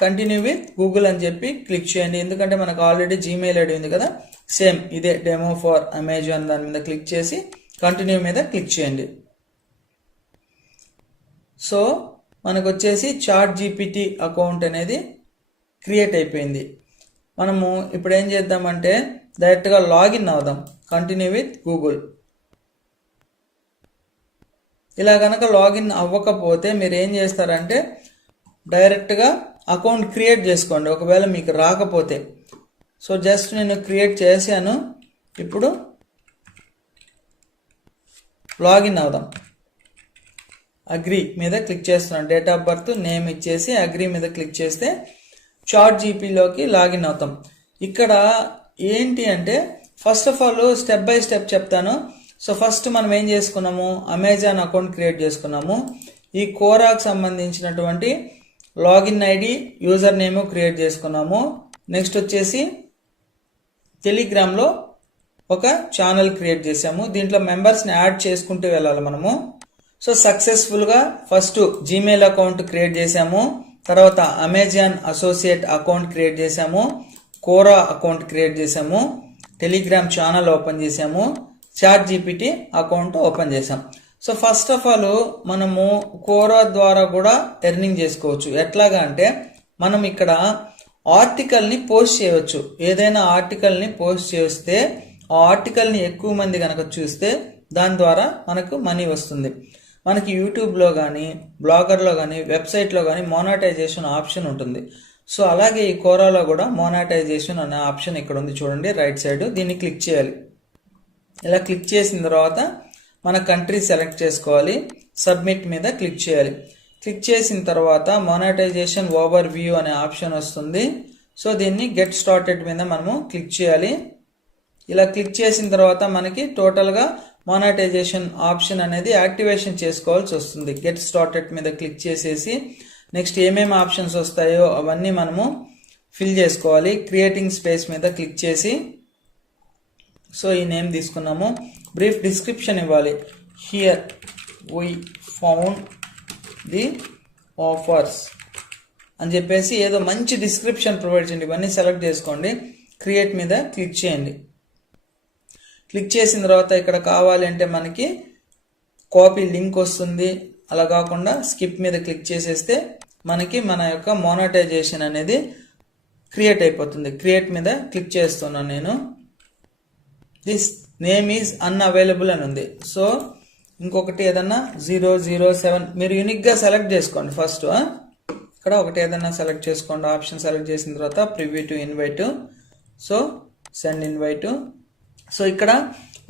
కంటిన్యూ విత్ గూగుల్ అని చెప్పి క్లిక్ చేయండి. ఎందుకంటే మనకు ఆల్రెడీ జీమెయిల్ ఐడి ఉంది కదా, సేమ్ ఇదే డెమో ఫర్ అమెజాన్ దాని మీద క్లిక్ చేసి కంటిన్యూ మీద క్లిక్ చేయండి. సో మనకు వచ్చేసి చాట్ జీపీటీ అకౌంట్ అనేది క్రియేట్ అయిపోయింది. మనము ఇప్పుడు ఏం చేద్దామంటే డైరెక్ట్గా లాగిన్ అవుదాం. Continue with Google. ఇలా కనుక లాగిన్ అవ్వకపోతే మీరు ఏం చేస్తారంటే డైరెక్ట్గా అకౌంట్ క్రియేట్ చేసుకోండి ఒకవేళ మీకు రాకపోతే. సో జస్ట్ నేను క్రియేట్ చేశాను. ఇప్పుడు లాగిన్ అవుదాం. అగ్రీ మీద క్లిక్ చేస్తున్నాను. డేట్ ఆఫ్ బర్త్ నేమ్ ఇచ్చేసి అగ్రీ మీద క్లిక్ చేస్తే చాట్ జీపీలోకి లాగిన్ అవుతాం. ఇక్కడ ఏంటి అంటే first of all step by step చెప్తాను. సో ఫస్ట్ మనం ఏం చేసుకున్నాము, అమెజాన్ అకౌంట్ క్రియేట్ చేసుకున్నాము. ఈ కోరాకు సంబంధించినటువంటి login ID user name create చేసుకున్నాము. నెక్స్ట్ వచ్చేసి టెలిగ్రామ్లో ఒక ఛానల్ క్రియేట్ చేసాము. దీంట్లో మెంబర్స్ని యాడ్ చేసుకుంటూ వెళ్ళాలి మనము. సో సక్సెస్ఫుల్గా ఫస్ట్ జీమెయిల్ అకౌంట్ క్రియేట్ చేసాము, తర్వాత అమెజాన్ అసోసియేట్ అకౌంట్ క్రియేట్ చేసాము, కోరా అకౌంట్ క్రియేట్ చేసాము, టెలిగ్రామ్ ఛానల్ ఓపెన్ చేసాము, చాట్ జీపీటీ అకౌంట్ ఓపెన్ చేసాం. సో ఫస్ట్ ఆఫ్ ఆల్ మనము కోరా ద్వారా కూడా ఎర్నింగ్ చేసుకోవచ్చు. ఎట్లాగా అంటే మనం ఇక్కడ ఆర్టికల్ని పోస్ట్ చేయవచ్చు. ఏదైనా ఆర్టికల్ని పోస్ట్ చేస్తే ఆ ఆర్టికల్ని ఎక్కువ మంది కనుక చూస్తే దాని ద్వారా మనకు మనీ వస్తుంది. మనకి యూట్యూబ్లో కానీ బ్లాగర్లో కానీ వెబ్సైట్లో కానీ మోనటైజేషన్ ఆప్షన్ ఉంటుంది. సో అలాగే ఈ కోరాలో కూడా మోనటైజేషన్ అనే ఆప్షన్ ఇక్కడ ఉంది చూడండి రైట్ సైడ్. దీన్ని క్లిక్ చేయాలి. ఇలా క్లిక్ చేసిన తర్వాత మన కంట్రీ సెలెక్ట్ చేసుకోవాలి. సబ్మిట్ మీద క్లిక్ చేయాలి. క్లిక్ చేసిన తర్వాత మోనటైజేషన్ ఓవర్ వ్యూ అనే ఆప్షన్ వస్తుంది. సో దీన్ని గెట్ స్టార్టెడ్ మీద మనము క్లిక్ చేయాలి. ఇలా క్లిక్ చేసిన తర్వాత మనకి టోటల్గా మోనటైజేషన్ ఆప్షన్ అనేది యాక్టివేషన్ చేసుకోవాల్సి వస్తుంది. గెట్ స్టార్టెడ్ మీద క్లిక్ చేసేసి నెక్స్ట్ ఏమేమి ఆప్షన్స్ వస్తాయో అవన్నీ మనము ఫిల్ చేసుకోవాలి. క్రియేటింగ్ స్పేస్ మీద క్లిక్ చేసి సో ఈ నేమ్ తీసుకున్నాము. బ్రీఫ్ డిస్క్రిప్షన్ ఇవ్వాలి. Here we found the offers అని చెప్పేసి ఏదో మంచి డిస్క్రిప్షన్ ప్రొవైడ్ చేయండి. ఇవన్నీ సెలెక్ట్ చేసుకోండి. క్రియేట్ మీద క్లిక్ చేయండి. క్లిక్ చేసిన తర్వాత ఇక్కడ కావాలి అంటే మనకి కాపీ లింక్ వస్తుంది. అలా కాకుండా స్కిప్ మీద క్లిక్ చేసేస్తే మనకి మన యొక్క మోనటైజేషన్ అనేది క్రియేట్ అయిపోతుంది. క్రియేట్ మీద క్లిక్ చేస్తున్నాను నేను. దిస్ నేమ్ ఈజ్ అన్అవైలబుల్ అని ఉంది. సో ఇంకొకటి ఏదన్నా 007 మీరు యూనిక్గా సెలెక్ట్ చేసుకోండి. ఫస్ట్ ఇక్కడ ఒకటి ఏదన్నా సెలెక్ట్ చేసుకోండి. ఆప్షన్ సెలెక్ట్ చేసిన తర్వాత preview to invite. So send invite. So ఇక్కడ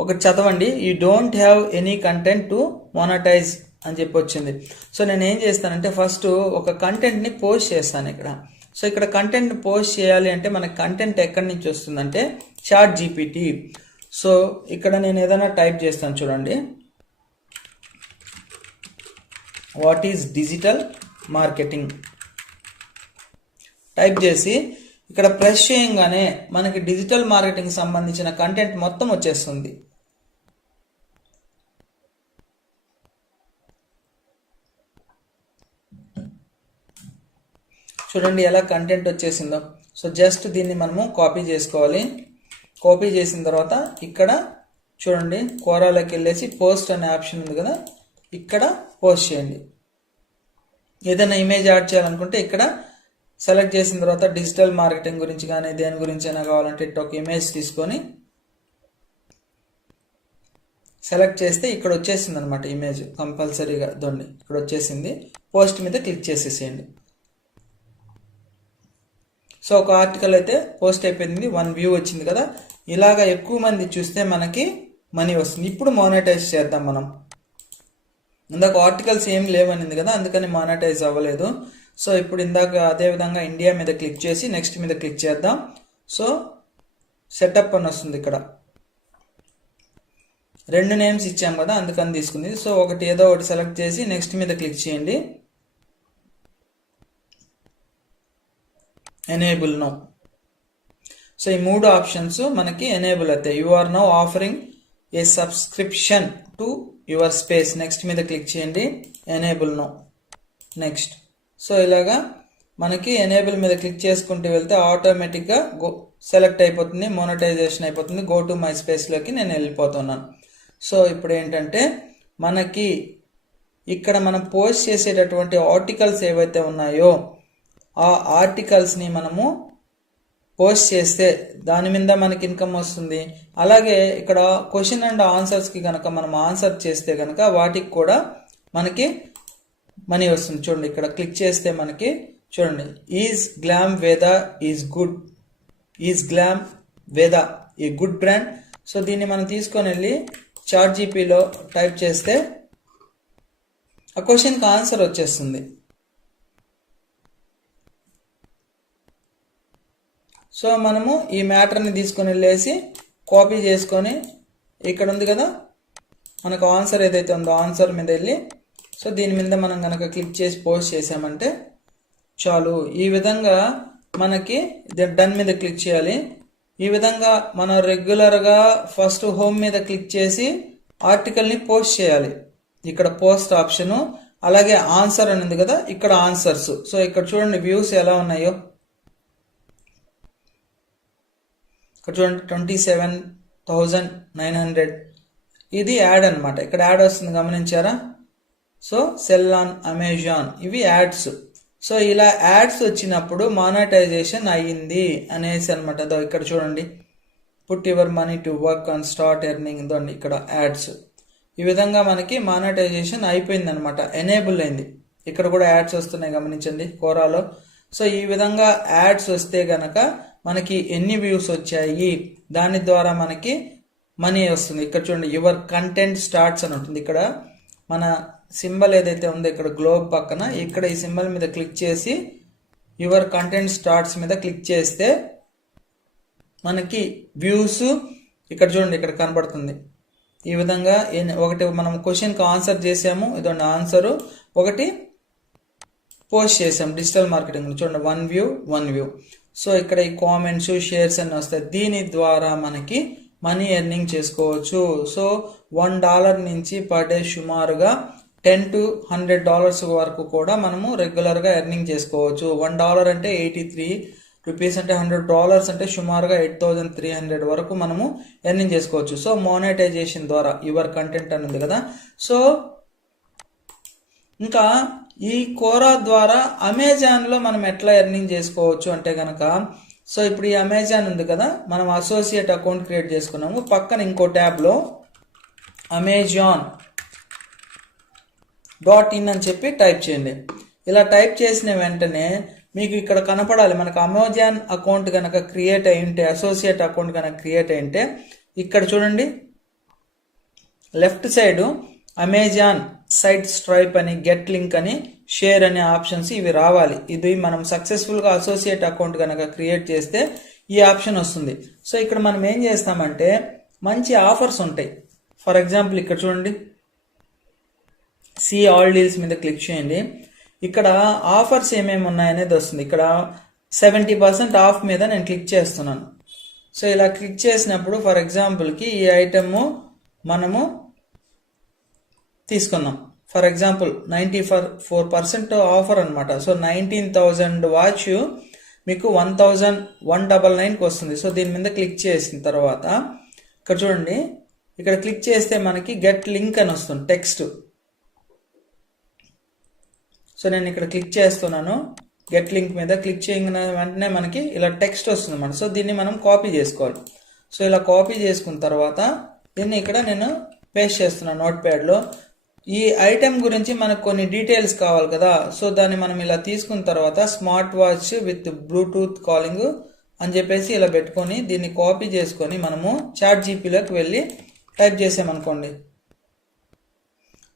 ఒకటి చదవండి. You don't have any content to monetise అని చెప్పి వచ్చింది. సో నేను ఏం చేస్తానంటే ఫస్ట్ ఒక కంటెంట్ని పోస్ట్ చేస్తాను ఇక్కడ. సో ఇక్కడ కంటెంట్ పోస్ట్ చేయాలి అంటే మనకి కంటెంట్ ఎక్కడి నుంచి వస్తుందంటే చాట్ జీపీటీ. సో ఇక్కడ నేను ఏదైనా టైప్ చేస్తాను చూడండి. What is digital marketing type చేసి ఇక్కడ ప్రెస్ చేయంగానే మనకి డిజిటల్ మార్కెటింగ్ సంబంధించిన కంటెంట్ మొత్తం వచ్చేస్తుంది. చూడండి ఎలా కంటెంట్ వచ్చేసిందో. సో జస్ట్ దీన్ని మనము కాపీ చేసుకోవాలి. కాపీ చేసిన తర్వాత ఇక్కడ చూడండి కోరాలోకి వెళ్ళేసి పోస్ట్ అనే ఆప్షన్ ఉంది కదా, ఇక్కడ పోస్ట్ చేయండి. ఏదైనా ఇమేజ్ యాడ్ చేయాలనుకుంటే ఇక్కడ సెలెక్ట్ చేసిన తర్వాత డిజిటల్ మార్కెటింగ్ గురించి కానీ దేని గురించి అయినా కావాలంటే ఇట్లా ఒక ఇమేజ్ తీసుకొని సెలెక్ట్ చేస్తే ఇక్కడ వచ్చేసింది అనమాట ఇమేజ్. కంపల్సరీగా దొండి ఇక్కడ వచ్చేసింది. పోస్ట్ మీద క్లిక్ చేసేసేయండి. సో ఒక ఆర్టికల్ అయితే పోస్ట్ అయిపోయింది, 1 వ్యూ వచ్చింది కదా. ఇలాగా ఎక్కువ మంది చూస్తే మనకి మనీ వస్తుంది. ఇప్పుడు మానిటైజ్ చేద్దాం మనం. ఇందాక ఆర్టికల్స్ ఏం లేవనింది కదా, అందుకని మానిటైజ్ అవ్వలేదు. సో ఇప్పుడు ఇందాక అదేవిధంగా ఇండియా మీద క్లిక్ చేసి నెక్స్ట్ మీద క్లిక్ చేద్దాం. సో సెటప్ అని వస్తుంది. ఇక్కడ 2 నేమ్స్ ఇచ్చాం కదా, అందుకని తీసుకుంది. సో ఒకటి ఏదో ఒకటి సెలెక్ట్ చేసి నెక్స్ట్ మీద క్లిక్ చేయండి. Enable now. సో ఈ 3 ఆప్షన్స్ మనకి ఎనేబుల్ అవుతాయి. You are now offering a subscription to your space. Next మీద క్లిక్ చేయండి. Enable now. నెక్స్ట్. సో ఇలాగా మనకి ఎనేబుల్ మీద క్లిక్ చేసుకుంటూ వెళ్తే ఆటోమేటిక్గా సెలెక్ట్ అయిపోతుంది, మోనటైజేషన్ అయిపోతుంది. గో టు మై స్పేస్లోకి నేను వెళ్ళిపోతున్నాను. సో ఇప్పుడు ఏంటంటే మనకి ఇక్కడ మనం పోస్ట్ చేసేటటువంటి ఆర్టికల్స్ ఏవైతే ఉన్నాయో ఆ ఆర్టికల్స్ని మనము పోస్ట్ చేస్తే దాని మీద మనకి ఇన్కమ్ వస్తుంది. అలాగే ఇక్కడ క్వశ్చన్ అండ్ ఆన్సర్స్కి కనుక మనం ఆన్సర్ చేస్తే కనుక వాటికి కూడా మనకి మనీ వస్తుంది. చూడండి ఇక్కడ క్లిక్ చేస్తే మనకి చూడండి ఈజ్ గ్లామ్ వేద ఈజ్ గుడ్, ఈజ్ గ్లామ్ వేద ఈ గుడ్ బ్రాండ్. సో దీన్ని మనం తీసుకొని వెళ్ళి చాట్ జీపీలో టైప్ చేస్తే ఆ క్వశ్చన్కి ఆన్సర్ వచ్చేస్తుంది. సో మనము ఈ మ్యాటర్ని తీసుకొని వెళ్ళేసి కాపీ చేసుకొని ఇక్కడ ఉంది కదా మనకు ఆన్సర్ ఏదైతే ఉందో ఆన్సర్ మీద వెళ్ళి సో దీని మీద మనం కనుక క్లిక్ చేసి పోస్ట్ చేసామంటే చాలు. ఈ విధంగా మనకి డన్ మీద క్లిక్ చేయాలి. ఈ విధంగా మనం రెగ్యులర్గా ఫస్ట్ హోమ్ మీద క్లిక్ చేసి ఆర్టికల్ని పోస్ట్ చేయాలి. ఇక్కడ పోస్ట్ ఆప్షను, అలాగే ఆన్సర్ అని ఉంది కదా ఇక్కడ ఆన్సర్స్. సో ఇక్కడ చూడండి వ్యూస్ ఎలా ఉన్నాయో. ఇక్కడ చూడండి 27,900. ఇది యాడ్ అనమాట. ఇక్కడ యాడ్ వస్తుంది గమనించారా. సో సెల్ ఆన్ అమెజాన్ ఇవి యాడ్స్. సో ఇలా యాడ్స్ వచ్చినప్పుడు మానిటైజేషన్ అయ్యింది అనేసి అనమాట. అదో ఇక్కడ చూడండి put your money to work and start earning. ఇదండి ఇక్కడ యాడ్స్. ఈ విధంగా మనకి మానిటైజేషన్ అయిపోయింది అనమాట, ఎనేబుల్ అయింది. ఇక్కడ కూడా యాడ్స్ వస్తున్నాయి గమనించండి కోరాలో. సో ఈ విధంగా యాడ్స్ వస్తే గనక మనకి ఎన్ని వ్యూస్ వచ్చాయి దాని ద్వారా మనకి మనీ వస్తుంది. ఇక్కడ చూడండి యువర్ కంటెంట్ స్టార్ట్స్ అని ఉంటుంది. ఇక్కడ మన సింబల్ ఏదైతే ఉందో ఇక్కడ గ్లోబ్ పక్కన ఇక్కడ ఈ సింబల్ మీద క్లిక్ చేసి యువర్ కంటెంట్ స్టార్ట్స్ మీద క్లిక్ చేస్తే మనకి వ్యూస్ ఇక్కడ చూడండి ఇక్కడ కనబడుతుంది. ఈ విధంగా ఒకటి మనం క్వశ్చన్కి ఆన్సర్ చేసాము, ఇదండి ఆన్సరు. ఒకటి పోస్ట్ చేసాం డిజిటల్ మార్కెటింగ్ చూడండి 1 వ్యూ 1 వ్యూ. సో ఇక్కడ ఈ కామెంట్స్ షేర్స్ అన్నీ వస్తాయి. దీని ద్వారా మనకి మనీ ఎర్నింగ్ చేసుకోవచ్చు. సో $1 నుంచి పర్ డే సుమారుగా $10 to $100 వరకు కూడా మనము రెగ్యులర్గా ఎర్నింగ్ చేసుకోవచ్చు. $1 అంటే 83 రూపీస్ అంటే $100 అంటే సుమారుగా 8,300 వరకు మనము ఎర్నింగ్ చేసుకోవచ్చు. సో మోనటైజేషన్ ద్వారా యువర్ కంటెంట్ అని ఉంది కదా. సో ఇంకా ఈ కోరా ద్వారా అమెజాన్లో మనం ఎట్లా ఎర్నింగ్ చేసుకోవచ్చు అంటే కనుక సో ఇప్పుడు ఈ అమెజాన్ ఉంది కదా మనం అసోసియేట్ అకౌంట్ క్రియేట్ చేసుకున్నాము. పక్కన ఇంకో ట్యాబ్లో amazon.in అని చెప్పి టైప్ చేయండి. ఇలా టైప్ చేసిన వెంటనే మీకు ఇక్కడ కనపడాలి మనకు అమెజాన్ అకౌంట్ కనుక క్రియేట్ అయి ఉంటే అసోసియేట్ అకౌంట్ కనుక క్రియేట్ అయి ఉంటే ఇక్కడ చూడండి left side Amazon site stripe అని గెట్ లింక్ అని షేర్ అనే ఆప్షన్స్ ఇవి రావాలి. ఇది మనం సక్సెస్ఫుల్గా అసోసియేట్ అకౌంట్ కనుక క్రియేట్ చేస్తే ఈ ఆప్షన్ వస్తుంది. సో ఇక్కడ మనం ఏం చేస్తామంటే మంచి ఆఫర్స్ ఉంటాయి. ఫర్ ఎగ్జాంపుల్ ఇక్కడ చూడండి సి ఆల్ డీల్స్ మీద క్లిక్ చేయండి. ఇక్కడ ఆఫర్స్ ఏమేమి ఉన్నాయనేది వస్తుంది. ఇక్కడ 70% ఆఫ్ మీద నేను క్లిక్ చేస్తున్నాను. సో ఇలా క్లిక్ చేసినప్పుడు ఫర్ ఎగ్జాంపుల్కి ఈ ఐటమ్ మనము తీసుకుందాం. ఫర్ ఎగ్జాంపుల్ 94% ఆఫర్ అనమాట. సో 19,000 వాచ్ మీకు 1199కి వస్తుంది. సో దీని మీద క్లిక్ చేసిన తర్వాత ఇక్కడ చూడండి, ఇక్కడ క్లిక్ చేస్తే మనకి గెట్ లింక్ అని వస్తుంది టెక్స్ట్. సో నేను ఇక్కడ క్లిక్ చేస్తున్నాను. గెట్ లింక్ మీద క్లిక్ చేయగానే వెంటనే మనకి ఇలా టెక్స్ట్ వస్తుంది అన్నమాట. సో దీన్ని మనం కాపీ చేసుకోవాలి. సో ఇలా కాపీ చేసుకున్న తర్వాత దీన్ని ఇక్కడ నేను పేస్ట్ చేస్తున్నాను నోట్ ప్యాడ్లో. ఈ ఐటెం గురించి మనకు కొన్ని డీటెయిల్స్ కావాలి కదా, సో దాన్ని మనం ఇలా తీసుకున్న తర్వాత smart watch with Bluetooth calling అని చెప్పేసి ఇలా పెట్టుకొని దీన్ని కాపీ చేసుకొని మనము ChatGPTలోకి వెళ్ళి టైప్ చేసామనుకోండి,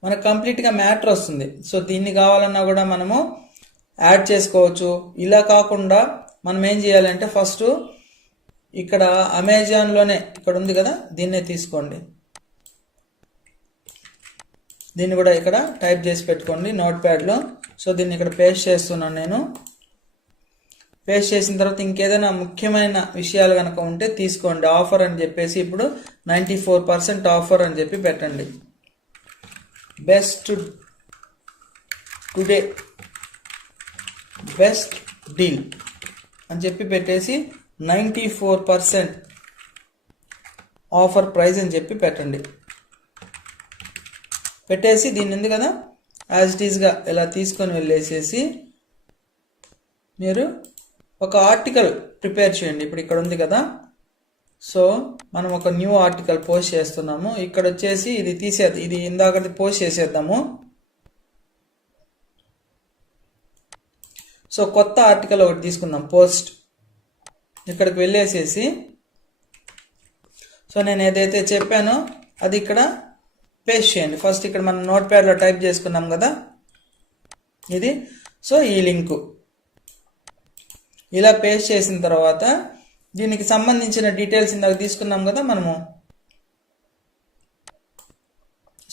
మనకు కంప్లీట్గా మ్యాటర్ వస్తుంది. సో దీన్ని కావాలన్నా కూడా మనము యాడ్ చేసుకోవచ్చు. ఇలా కాకుండా మనం ఏం చేయాలంటే ఫస్ట్ ఇక్కడ అమెజాన్లోనే ఇక్కడ ఉంది కదా, దీన్నే తీసుకోండి. దీన్ని కూడా ఇక్కడ టైప్ చేసి పెట్టుకోండి నోట్ ప్యాడ్లో. సో దీన్ని ఇక్కడ పేస్ట్ చేస్తున్నాను నేను. పేస్ట్ చేసిన తర్వాత ఇంకేదైనా ముఖ్యమైన విషయాలు కనుక ఉంటే తీసుకోండి. ఆఫర్ అని చెప్పేసి ఇప్పుడు 94% ఆఫర్ అని చెప్పి పెట్టండి. బెస్ట్ టుడే బెస్ట్ డీల్ అని చెప్పి పెట్టేసి 94% ఆఫర్ ప్రైస్ అని చెప్పి పెట్టండి. పెట్టేసి దీన్ని ఉంది కదా యాజ్ ఇట్ ఈస్గా ఇలా తీసుకొని వెళ్ళేసేసి మీరు ఒక ఆర్టికల్ ప్రిపేర్ చేయండి. ఇప్పుడు ఇక్కడ ఉంది కదా, సో మనం ఒక న్యూ ఆర్టికల్ పోస్ట్ చేస్తున్నాము. ఇక్కడ వచ్చేసి ఇది ఇందాకటి పోస్ట్ చేసేద్దాము. సో కొత్త ఆర్టికల్ ఒకటి తీసుకుందాం పోస్ట్. ఇక్కడికి వెళ్ళేసేసి సో నేను ఏదైతే చెప్పానో అది ఇక్కడ పేస్ట్ చేయండి. ఫస్ట్ ఇక్కడ మనం నోట్ ప్యాడ్లో టైప్ చేసుకున్నాం కదా ఇది. సో ఈ లింకు ఇలా పేస్ట్ చేసిన తర్వాత దీనికి సంబంధించిన డీటెయిల్స్ ఇందాక తీసుకున్నాం కదా మనము.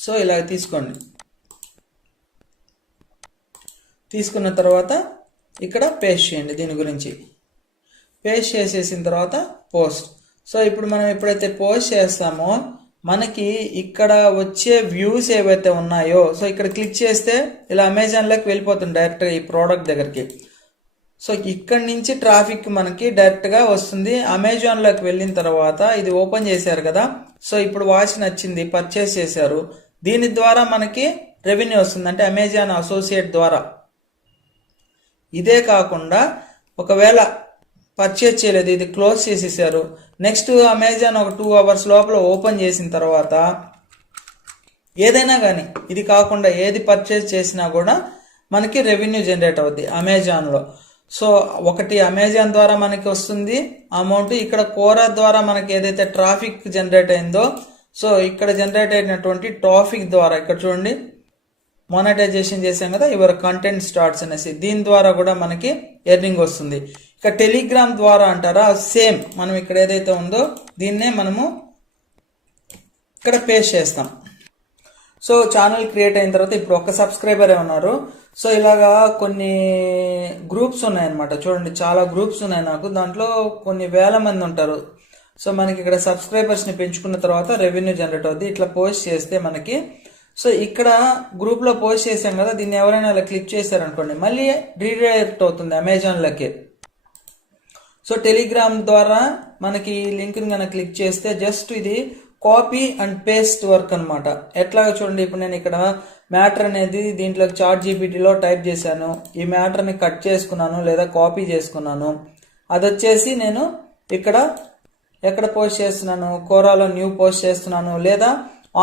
సో ఇలా తీసుకోండి. తీసుకున్న తర్వాత ఇక్కడ పేస్ట్ చేయండి. దీని గురించి పేస్ట్ చేసేసిన తర్వాత పోస్ట్. సో ఇప్పుడు మనం ఎప్పుడైతే పోస్ట్ చేస్తామో మనకి ఇక్కడ వచ్చే వ్యూస్ ఏవైతే ఉన్నాయో, సో ఇక్కడ క్లిక్ చేస్తే ఇలా అమెజాన్లోకి వెళ్ళిపోతుంది డైరెక్ట్గా ఈ ప్రోడక్ట్ దగ్గరికి. సో ఇక్కడి నుంచి ట్రాఫిక్ మనకి డైరెక్ట్గా వస్తుంది. అమెజాన్లోకి వెళ్ళిన తర్వాత ఇది ఓపెన్ చేశారు కదా, సో ఇప్పుడు వాచ్ నచ్చింది, పర్చేస్ చేశారు. దీని ద్వారా మనకి రెవెన్యూ వస్తుంది, అంటే అమెజాన్ అసోసియేట్ ద్వారా. ఇదే కాకుండా ఒకవేళ పర్చేస్ చేయలేదు, ఇది క్లోజ్ చేసేసారు, నెక్స్ట్ అమెజాన్ ఒక 2 hours లోపల ఓపెన్ చేసిన తర్వాత ఏదైనా కానీ ఇది కాకుండా ఏది పర్చేస్ చేసినా కూడా మనకి రెవెన్యూ జనరేట్ అవుద్ది అమెజాన్లో. సో ఒకటి అమెజాన్ ద్వారా మనకి వస్తుంది అమౌంట్, ఇక్కడ కోరా ద్వారా మనకి ఏదైతే ట్రాఫిక్ జనరేట్ అయిందో, సో ఇక్కడ జనరేట్ అయినటువంటి ట్రాఫిక్ ద్వారా ఇక్కడ చూడండి మానిటైజేషన్ చేసాం కదా, యువర్ కంటెంట్ స్టార్ట్స్ అనేసి, దీని ద్వారా కూడా మనకి ఎర్నింగ్ వస్తుంది. ఇక టెలిగ్రామ్ ద్వారా అంటారా, సేమ్ మనం ఇక్కడ ఏదైతే ఉందో దీన్నే మనము ఇక్కడ పేస్ట్ చేస్తాం. సో ఛానల్ క్రియేట్ అయిన తర్వాత ఇప్పుడు ఒక సబ్స్క్రైబరే ఉన్నారు. సో ఇలాగా కొన్ని గ్రూప్స్ ఉన్నాయన్నమాట. చూడండి చాలా గ్రూప్స్ ఉన్నాయి నాకు, దాంట్లో కొన్ని వేల మంది ఉంటారు. సో మనకి ఇక్కడ సబ్స్క్రైబర్స్ని పెంచుకున్న తర్వాత రెవెన్యూ జనరేట్ అవుద్ది. ఇట్లా పోస్ట్ చేస్తే మనకి, సో ఇక్కడ గ్రూప్లో పోస్ట్ చేసాం కదా, దీన్ని ఎవరైనా అలా క్లిక్ చేశారనుకోండి మళ్ళీ రీడైరెక్ట్ అవుతుంది అమెజాన్లోకి. సో టెలిగ్రామ్ ద్వారా మనకి ఈ లింక్ని కనుక క్లిక్ చేస్తే జస్ట్ ఇది కాపీ అండ్ పేస్ట్ వర్క్ అనమాట. ఎట్లాగో చూడండి, ఇప్పుడు నేను ఇక్కడ మ్యాటర్ అనేది దీంట్లో ChatGPTలో టైప్ చేశాను, ఈ మ్యాటర్ని కట్ చేసుకున్నాను లేదా కాపీ చేసుకున్నాను, అది వచ్చేసి నేను ఇక్కడ ఎక్కడ పోస్ట్ చేస్తున్నాను, కోరాలో న్యూ పోస్ట్ చేస్తున్నాను, లేదా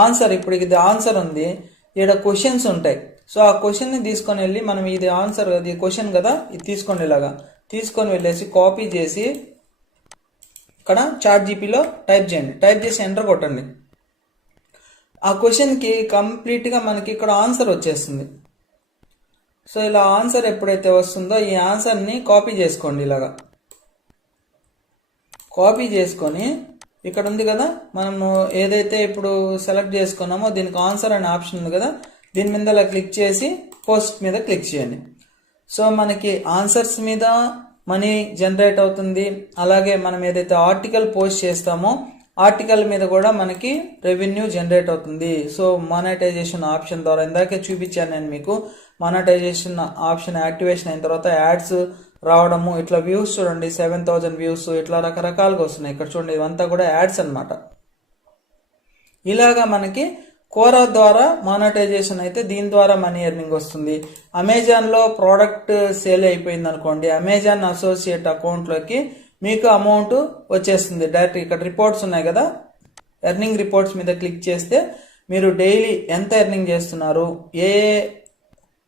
ఆన్సర్, ఇప్పుడు ఇది ఆన్సర్ ఉంది, ఇక్కడ క్వశ్చన్స్ ఉంటాయి. సో ఆ క్వశ్చన్ని తీసుకొని వెళ్ళి మనం ఇది ఆన్సర్, ఇది క్వశ్చన్ కదా, ఇది తీసుకోండి, ఇలాగా తీసుకొని వెళ్ళేసి కాపీ చేసి ఇక్కడ ChatGPTలో టైప్ చేయండి. టైప్ చేసి ఎంటర్ కొట్టండి. ఆ క్వశ్చన్కి కంప్లీట్గా మనకి ఇక్కడ ఆన్సర్ వచ్చేస్తుంది. సో ఇలా ఆన్సర్ ఎప్పుడైతే వస్తుందో ఈ ఆన్సర్ని కాపీ చేసుకోండి. ఇలాగా కాపీ చేసుకొని ఇక్కడ ఉంది కదా, మనము ఏదైతే ఇప్పుడు సెలెక్ట్ చేసుకున్నామో దీనికి ఆన్సర్ అనే ఆప్షన్ ఉంది కదా, దీని మీద అలా క్లిక్ చేసి పోస్ట్ మీద క్లిక్ చేయండి. సో మనకి ఆన్సర్స్ మీద మనీ జనరేట్ అవుతుంది. అలాగే మనం ఏదైతే ఆర్టికల్ పోస్ట్ చేస్తామో ఆర్టికల్ మీద కూడా మనకి రెవెన్యూ జనరేట్ అవుతుంది. సో మానిటైజేషన్ ఆప్షన్ ద్వారా ఇందాకే చూపించాను నేను మీకు. మానిటైజేషన్ ఆప్షన్ యాక్టివేషన్ అయిన తర్వాత యాడ్స్ రావడము, ఇట్లా వ్యూస్ చూడండి 7,000 వ్యూస్ ఇట్లా రకరకాలుగా వస్తున్నాయి. ఇక్కడ చూడండి ఇవంతా కూడా యాడ్స్ అన్నమాట. ఇలాగా మనకి కోరా ద్వారా మానిటైజేషన్ అయితే దీని ద్వారా మనీ ఎర్నింగ్ వస్తుంది. అమెజాన్లో ప్రోడక్ట్ సేల్ అయిపోయింది అనుకోండి, అమెజాన్ అసోసియేట్ అకౌంట్లోకి మీకు అమౌంట్ వచ్చేస్తుంది డైరెక్ట్. ఇక్కడ రిపోర్ట్స్ ఉన్నాయి కదా, ఎర్నింగ్ రిపోర్ట్స్ మీద క్లిక్ చేస్తే మీరు డైలీ ఎంత ఎర్నింగ్ చేస్తున్నారు, ఏ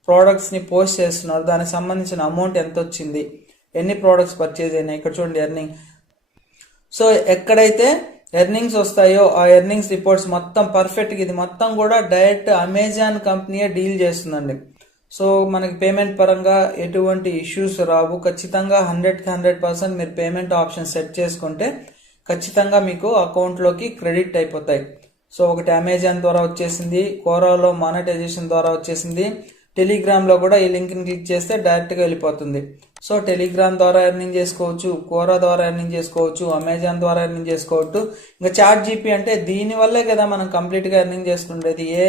ప్రోడక్ట్స్ని పోస్ట్ చేస్తున్నారు, దానికి సంబంధించిన అమౌంట్ ఎంత వచ్చింది, ఎన్ని ప్రోడక్ట్స్ పర్చేజ్ అయినాయి, ఇక్కడ చూడండి ఎర్నింగ్. సో ఎక్కడైతే ఎర్నింగ్స్ వస్తాయో ఆ ఎర్నింగ్స్ రిపోర్ట్స్ మొత్తం పర్ఫెక్ట్గా ఇది మొత్తం కూడా డైరెక్ట్ అమెజాన్ కంపెనీయే డీల్ చేస్తుందండి. సో మనకి పేమెంట్ పరంగా ఎటువంటి ఇష్యూస్ రావు. ఖచ్చితంగా 100% మీరు పేమెంట్ ఆప్షన్ సెట్ చేసుకుంటే ఖచ్చితంగా మీకు అకౌంట్లోకి క్రెడిట్ అయిపోతాయి. సో ఒకటి అమెజాన్ ద్వారా వచ్చేసింది, కోరాలో మానిటైజేషన్ ద్వారా వచ్చేసింది, టెలిగ్రామ్లో కూడా ఈ లింక్ని క్లిక్ చేస్తే డైరెక్ట్గా వెళ్ళిపోతుంది. సో టెలిగ్రామ్ ద్వారా ఎర్నింగ్ చేసుకోవచ్చు, కోరా ద్వారా ఎర్నింగ్ చేసుకోవచ్చు, అమెజాన్ ద్వారా ఎర్నింగ్ చేసుకోవచ్చు. ఇంకా చాట్ జీపీ అంటే దీనివల్లే కదా మనం కంప్లీట్గా ఎర్నింగ్ చేసుకుండేది. ఏ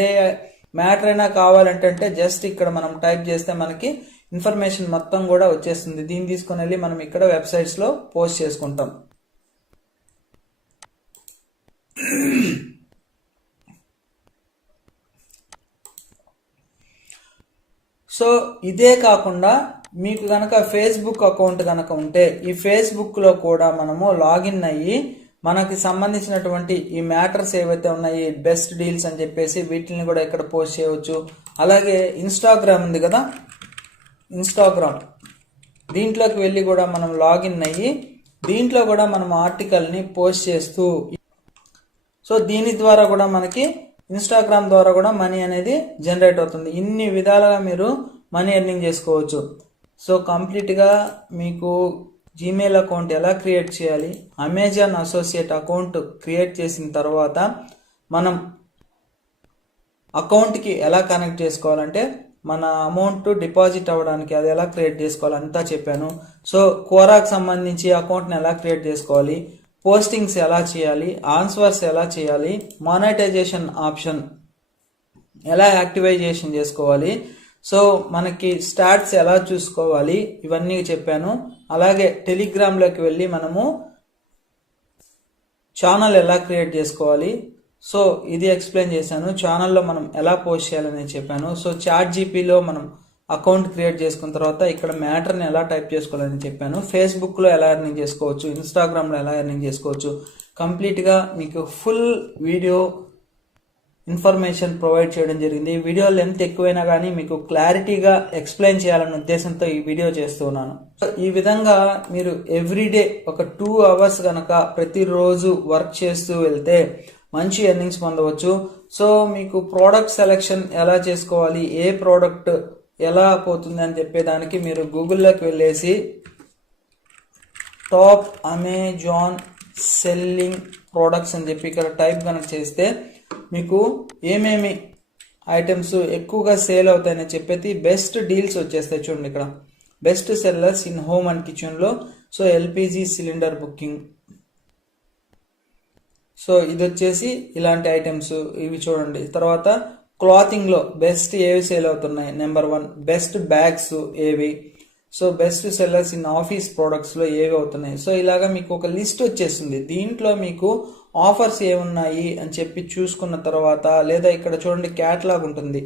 మ్యాటర్ అయినా కావాలంటే జస్ట్ ఇక్కడ మనం టైప్ చేస్తే మనకి ఇన్ఫర్మేషన్ మొత్తం కూడా వచ్చేస్తుంది. దీన్ని తీసుకుని వెళ్ళి మనం ఇక్కడ వెబ్సైట్స్లో పోస్ట్ చేసుకుంటాం. సో ఇదే కాకుండా మీకు కనుక ఫేస్బుక్ అకౌంట్ కనుక ఉంటే ఈ ఫేస్బుక్లో కూడా మనము లాగిన్ అయ్యి మనకి సంబంధించినటువంటి ఈ మ్యాటర్స్ ఏవైతే ఉన్నాయి, బెస్ట్ డీల్స్ అని చెప్పేసి వీటిని కూడా ఇక్కడ పోస్ట్ చేయవచ్చు. అలాగే ఇన్స్టాగ్రామ్ ఉంది కదా, ఇన్స్టాగ్రామ్ దీంట్లోకి వెళ్ళి కూడా మనం లాగిన్ అయ్యి దీంట్లో కూడా మనం ఆర్టికల్ని పోస్ట్ చేస్తూ, సో దీని ద్వారా కూడా మనకి ఇన్స్టాగ్రామ్ ద్వారా కూడా మనీ అనేది జనరేట్ అవుతుంది. ఇన్ని విధాలుగా మీరు మనీ ఎర్నింగ్ చేసుకోవచ్చు. సో కంప్లీట్గా మీకు జీమెయిల్ అకౌంట్ ఎలా క్రియేట్ చేయాలి, అమెజాన్ అసోసియేట్ అకౌంట్ క్రియేట్ చేసిన తర్వాత మనం అకౌంట్కి ఎలా కనెక్ట్ చేసుకోవాలంటే మన అమౌంట్ డిపాజిట్ అవ్వడానికి అది ఎలా క్రియేట్ చేసుకోవాలి అంతా చెప్పాను. సో కోరాకు సంబంధించి అకౌంట్ని ఎలా క్రియేట్ చేసుకోవాలి, పోస్టింగ్స్ ఎలా చేయాలి, ఆన్సర్స్ ఎలా చేయాలి, మానిటైజేషన్ ఆప్షన్ ఎలా యాక్టివైజేషన్ చేసుకోవాలి, సో మనకి స్టాట్స్ ఎలా చూసుకోవాలి, ఇవన్నీ చెప్పాను. అలాగే టెలిగ్రామ్లోకి వెళ్ళి మనము ఛానల్ ఎలా క్రియేట్ చేసుకోవాలి, సో ఇది ఎక్స్ప్లెయిన్ చేశాను. ఛానల్లో మనం ఎలా పోస్ట్ చేయాలని చెప్పాను. సో చాట్ జీపీలో మనం అకౌంట్ క్రియేట్ చేసుకున్న తర్వాత ఇక్కడ మ్యాటర్ని ఎలా టైప్ చేసుకోవాలని చెప్పాను. ఫేస్బుక్లో ఎలా ఎర్నింగ్ చేసుకోవచ్చు, ఇన్స్టాగ్రామ్లో ఎలా ఎర్నింగ్ చేసుకోవచ్చు, కంప్లీట్గా మీకు ఫుల్ వీడియో ఇన్ఫర్మేషన్ ప్రొవైడ్ చేయడం జరిగింది. ఈ వీడియో లెంత్ ఎక్కువైనా కానీ మీకు క్లారిటీగా ఎక్స్ప్లెయిన్ చేయాలనే ఉద్దేశంతో ఈ వీడియో చేస్తున్నాను. ఈ విధంగా మీరు ఎవ్రీడే ఒక 2 hours కనుక ప్రతిరోజు వర్క్ చేస్తూ వెళ్తే మంచి ఎర్నింగ్స్ పొందవచ్చు. సో మీకు ప్రోడక్ట్ సెలెక్షన్ ఎలా చేసుకోవాలి, ఏ ప్రోడక్ట్ ఎలా పోతుంది అని చెప్పేదానికి మీరు గూగుల్లోకి వెళ్ళేసి టాప్ అమెజాన్ సెల్లింగ్ ప్రోడక్ట్స్ అని చెప్పి ఇక్కడ టైప్ కనుక చేస్తే మీకు ఏమేమి ఐటమ్స్ ఎక్కువగా సేల్ అవుతాయని చెప్పేది బెస్ట్ డీల్స్ వచ్చేస్తాయి. చూడండి ఇక్కడ best sellers in home and కిచెన్లో so LPG cylinder booking, so ఇది వచ్చేసి ఇలాంటి ఐటమ్స్ ఇవి చూడండి. తర్వాత క్లాతింగ్లో బెస్ట్ ఏవి సేల్ అవుతున్నాయి, నెంబర్ 1 బెస్ట్ బ్యాగ్స్ ఏవి, so best sellers in office ప్రోడక్ట్స్లో ఏవి అవుతున్నాయి. సో ఇలాగా మీకు ఒక లిస్ట్ వచ్చేస్తుంది. దీంట్లో మీకు ఆఫర్స్ ఏమున్నాయి అని చెప్పి చూసుకున్న తర్వాత, లేదా ఇక్కడ చూడండి క్యాటలాగ్ ఉంటుంది.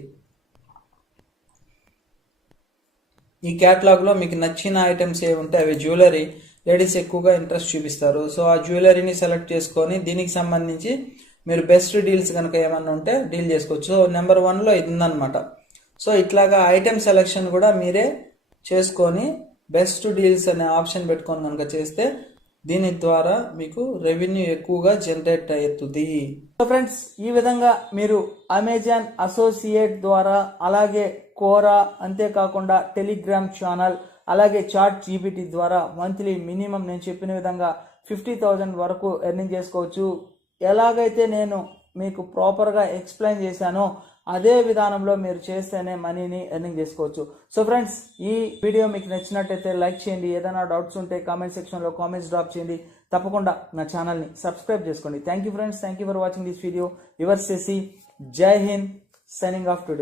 ఈ క్యాటలాగ్లో మీకు నచ్చిన ఐటమ్స్ ఏవి ఉంటాయి అవి జ్యువెలరీ, లేడీస్ ఎక్కువగా ఇంట్రెస్ట్ చూపిస్తారు. సో ఆ జ్యువెలరీని సెలెక్ట్ చేసుకొని దీనికి సంబంధించి మీరు బెస్ట్ డీల్స్ కనుక ఏమన్నా ఉంటే డీల్ చేసుకోవచ్చు. సో నెంబర్ 1లో ఇది ఉందన్నమాట. సో ఇట్లాగా ఐటమ్ సెలెక్షన్ కూడా మీరే చేసుకొని బెస్ట్ డీల్స్ అనే ఆప్షన్ పెట్టుకొని కనుక చేస్తే దీని ద్వారా మీకు రెవెన్యూ ఎక్కువగా జనరేట్ అవుతుంది. సో ఫ్రెండ్స్, ఈ విధంగా మీరు అమెజాన్ అసోసియేట్ ద్వారా, అలాగే కోరా, అంతేకాకుండా టెలిగ్రామ్ ఛానల్, అలాగే చాట్ జీపీటీ ద్వారా మంత్లీ మినిమం నేను చెప్పిన విధంగా 50,000 వరకు ఎర్నింగ్ చేసుకోవచ్చు. ఎలాగైతే నేను మీకు ప్రాపర్గా ఎక్స్ప్లెయిన్ చేశానో అదే విధానంలో మీరు చేస్తేనే మనీని ఎర్నింగ్ చేసుకోవచ్చు. సో ఫ్రెండ్స్, ఈ వీడియో మీకు నచ్చినట్టయితే లైక్ చేయండి. ఏదైనా డౌట్స్ ఉంటే కామెంట్ సెక్షన్లో కామెంట్స్ డ్రాప్ చేయండి. తప్పకుండా నా ఛానల్ని సబ్స్క్రైబ్ చేసుకోండి. Thank you friends, thank you for watching this video. Your Shashi, Jai Hind, signing off today.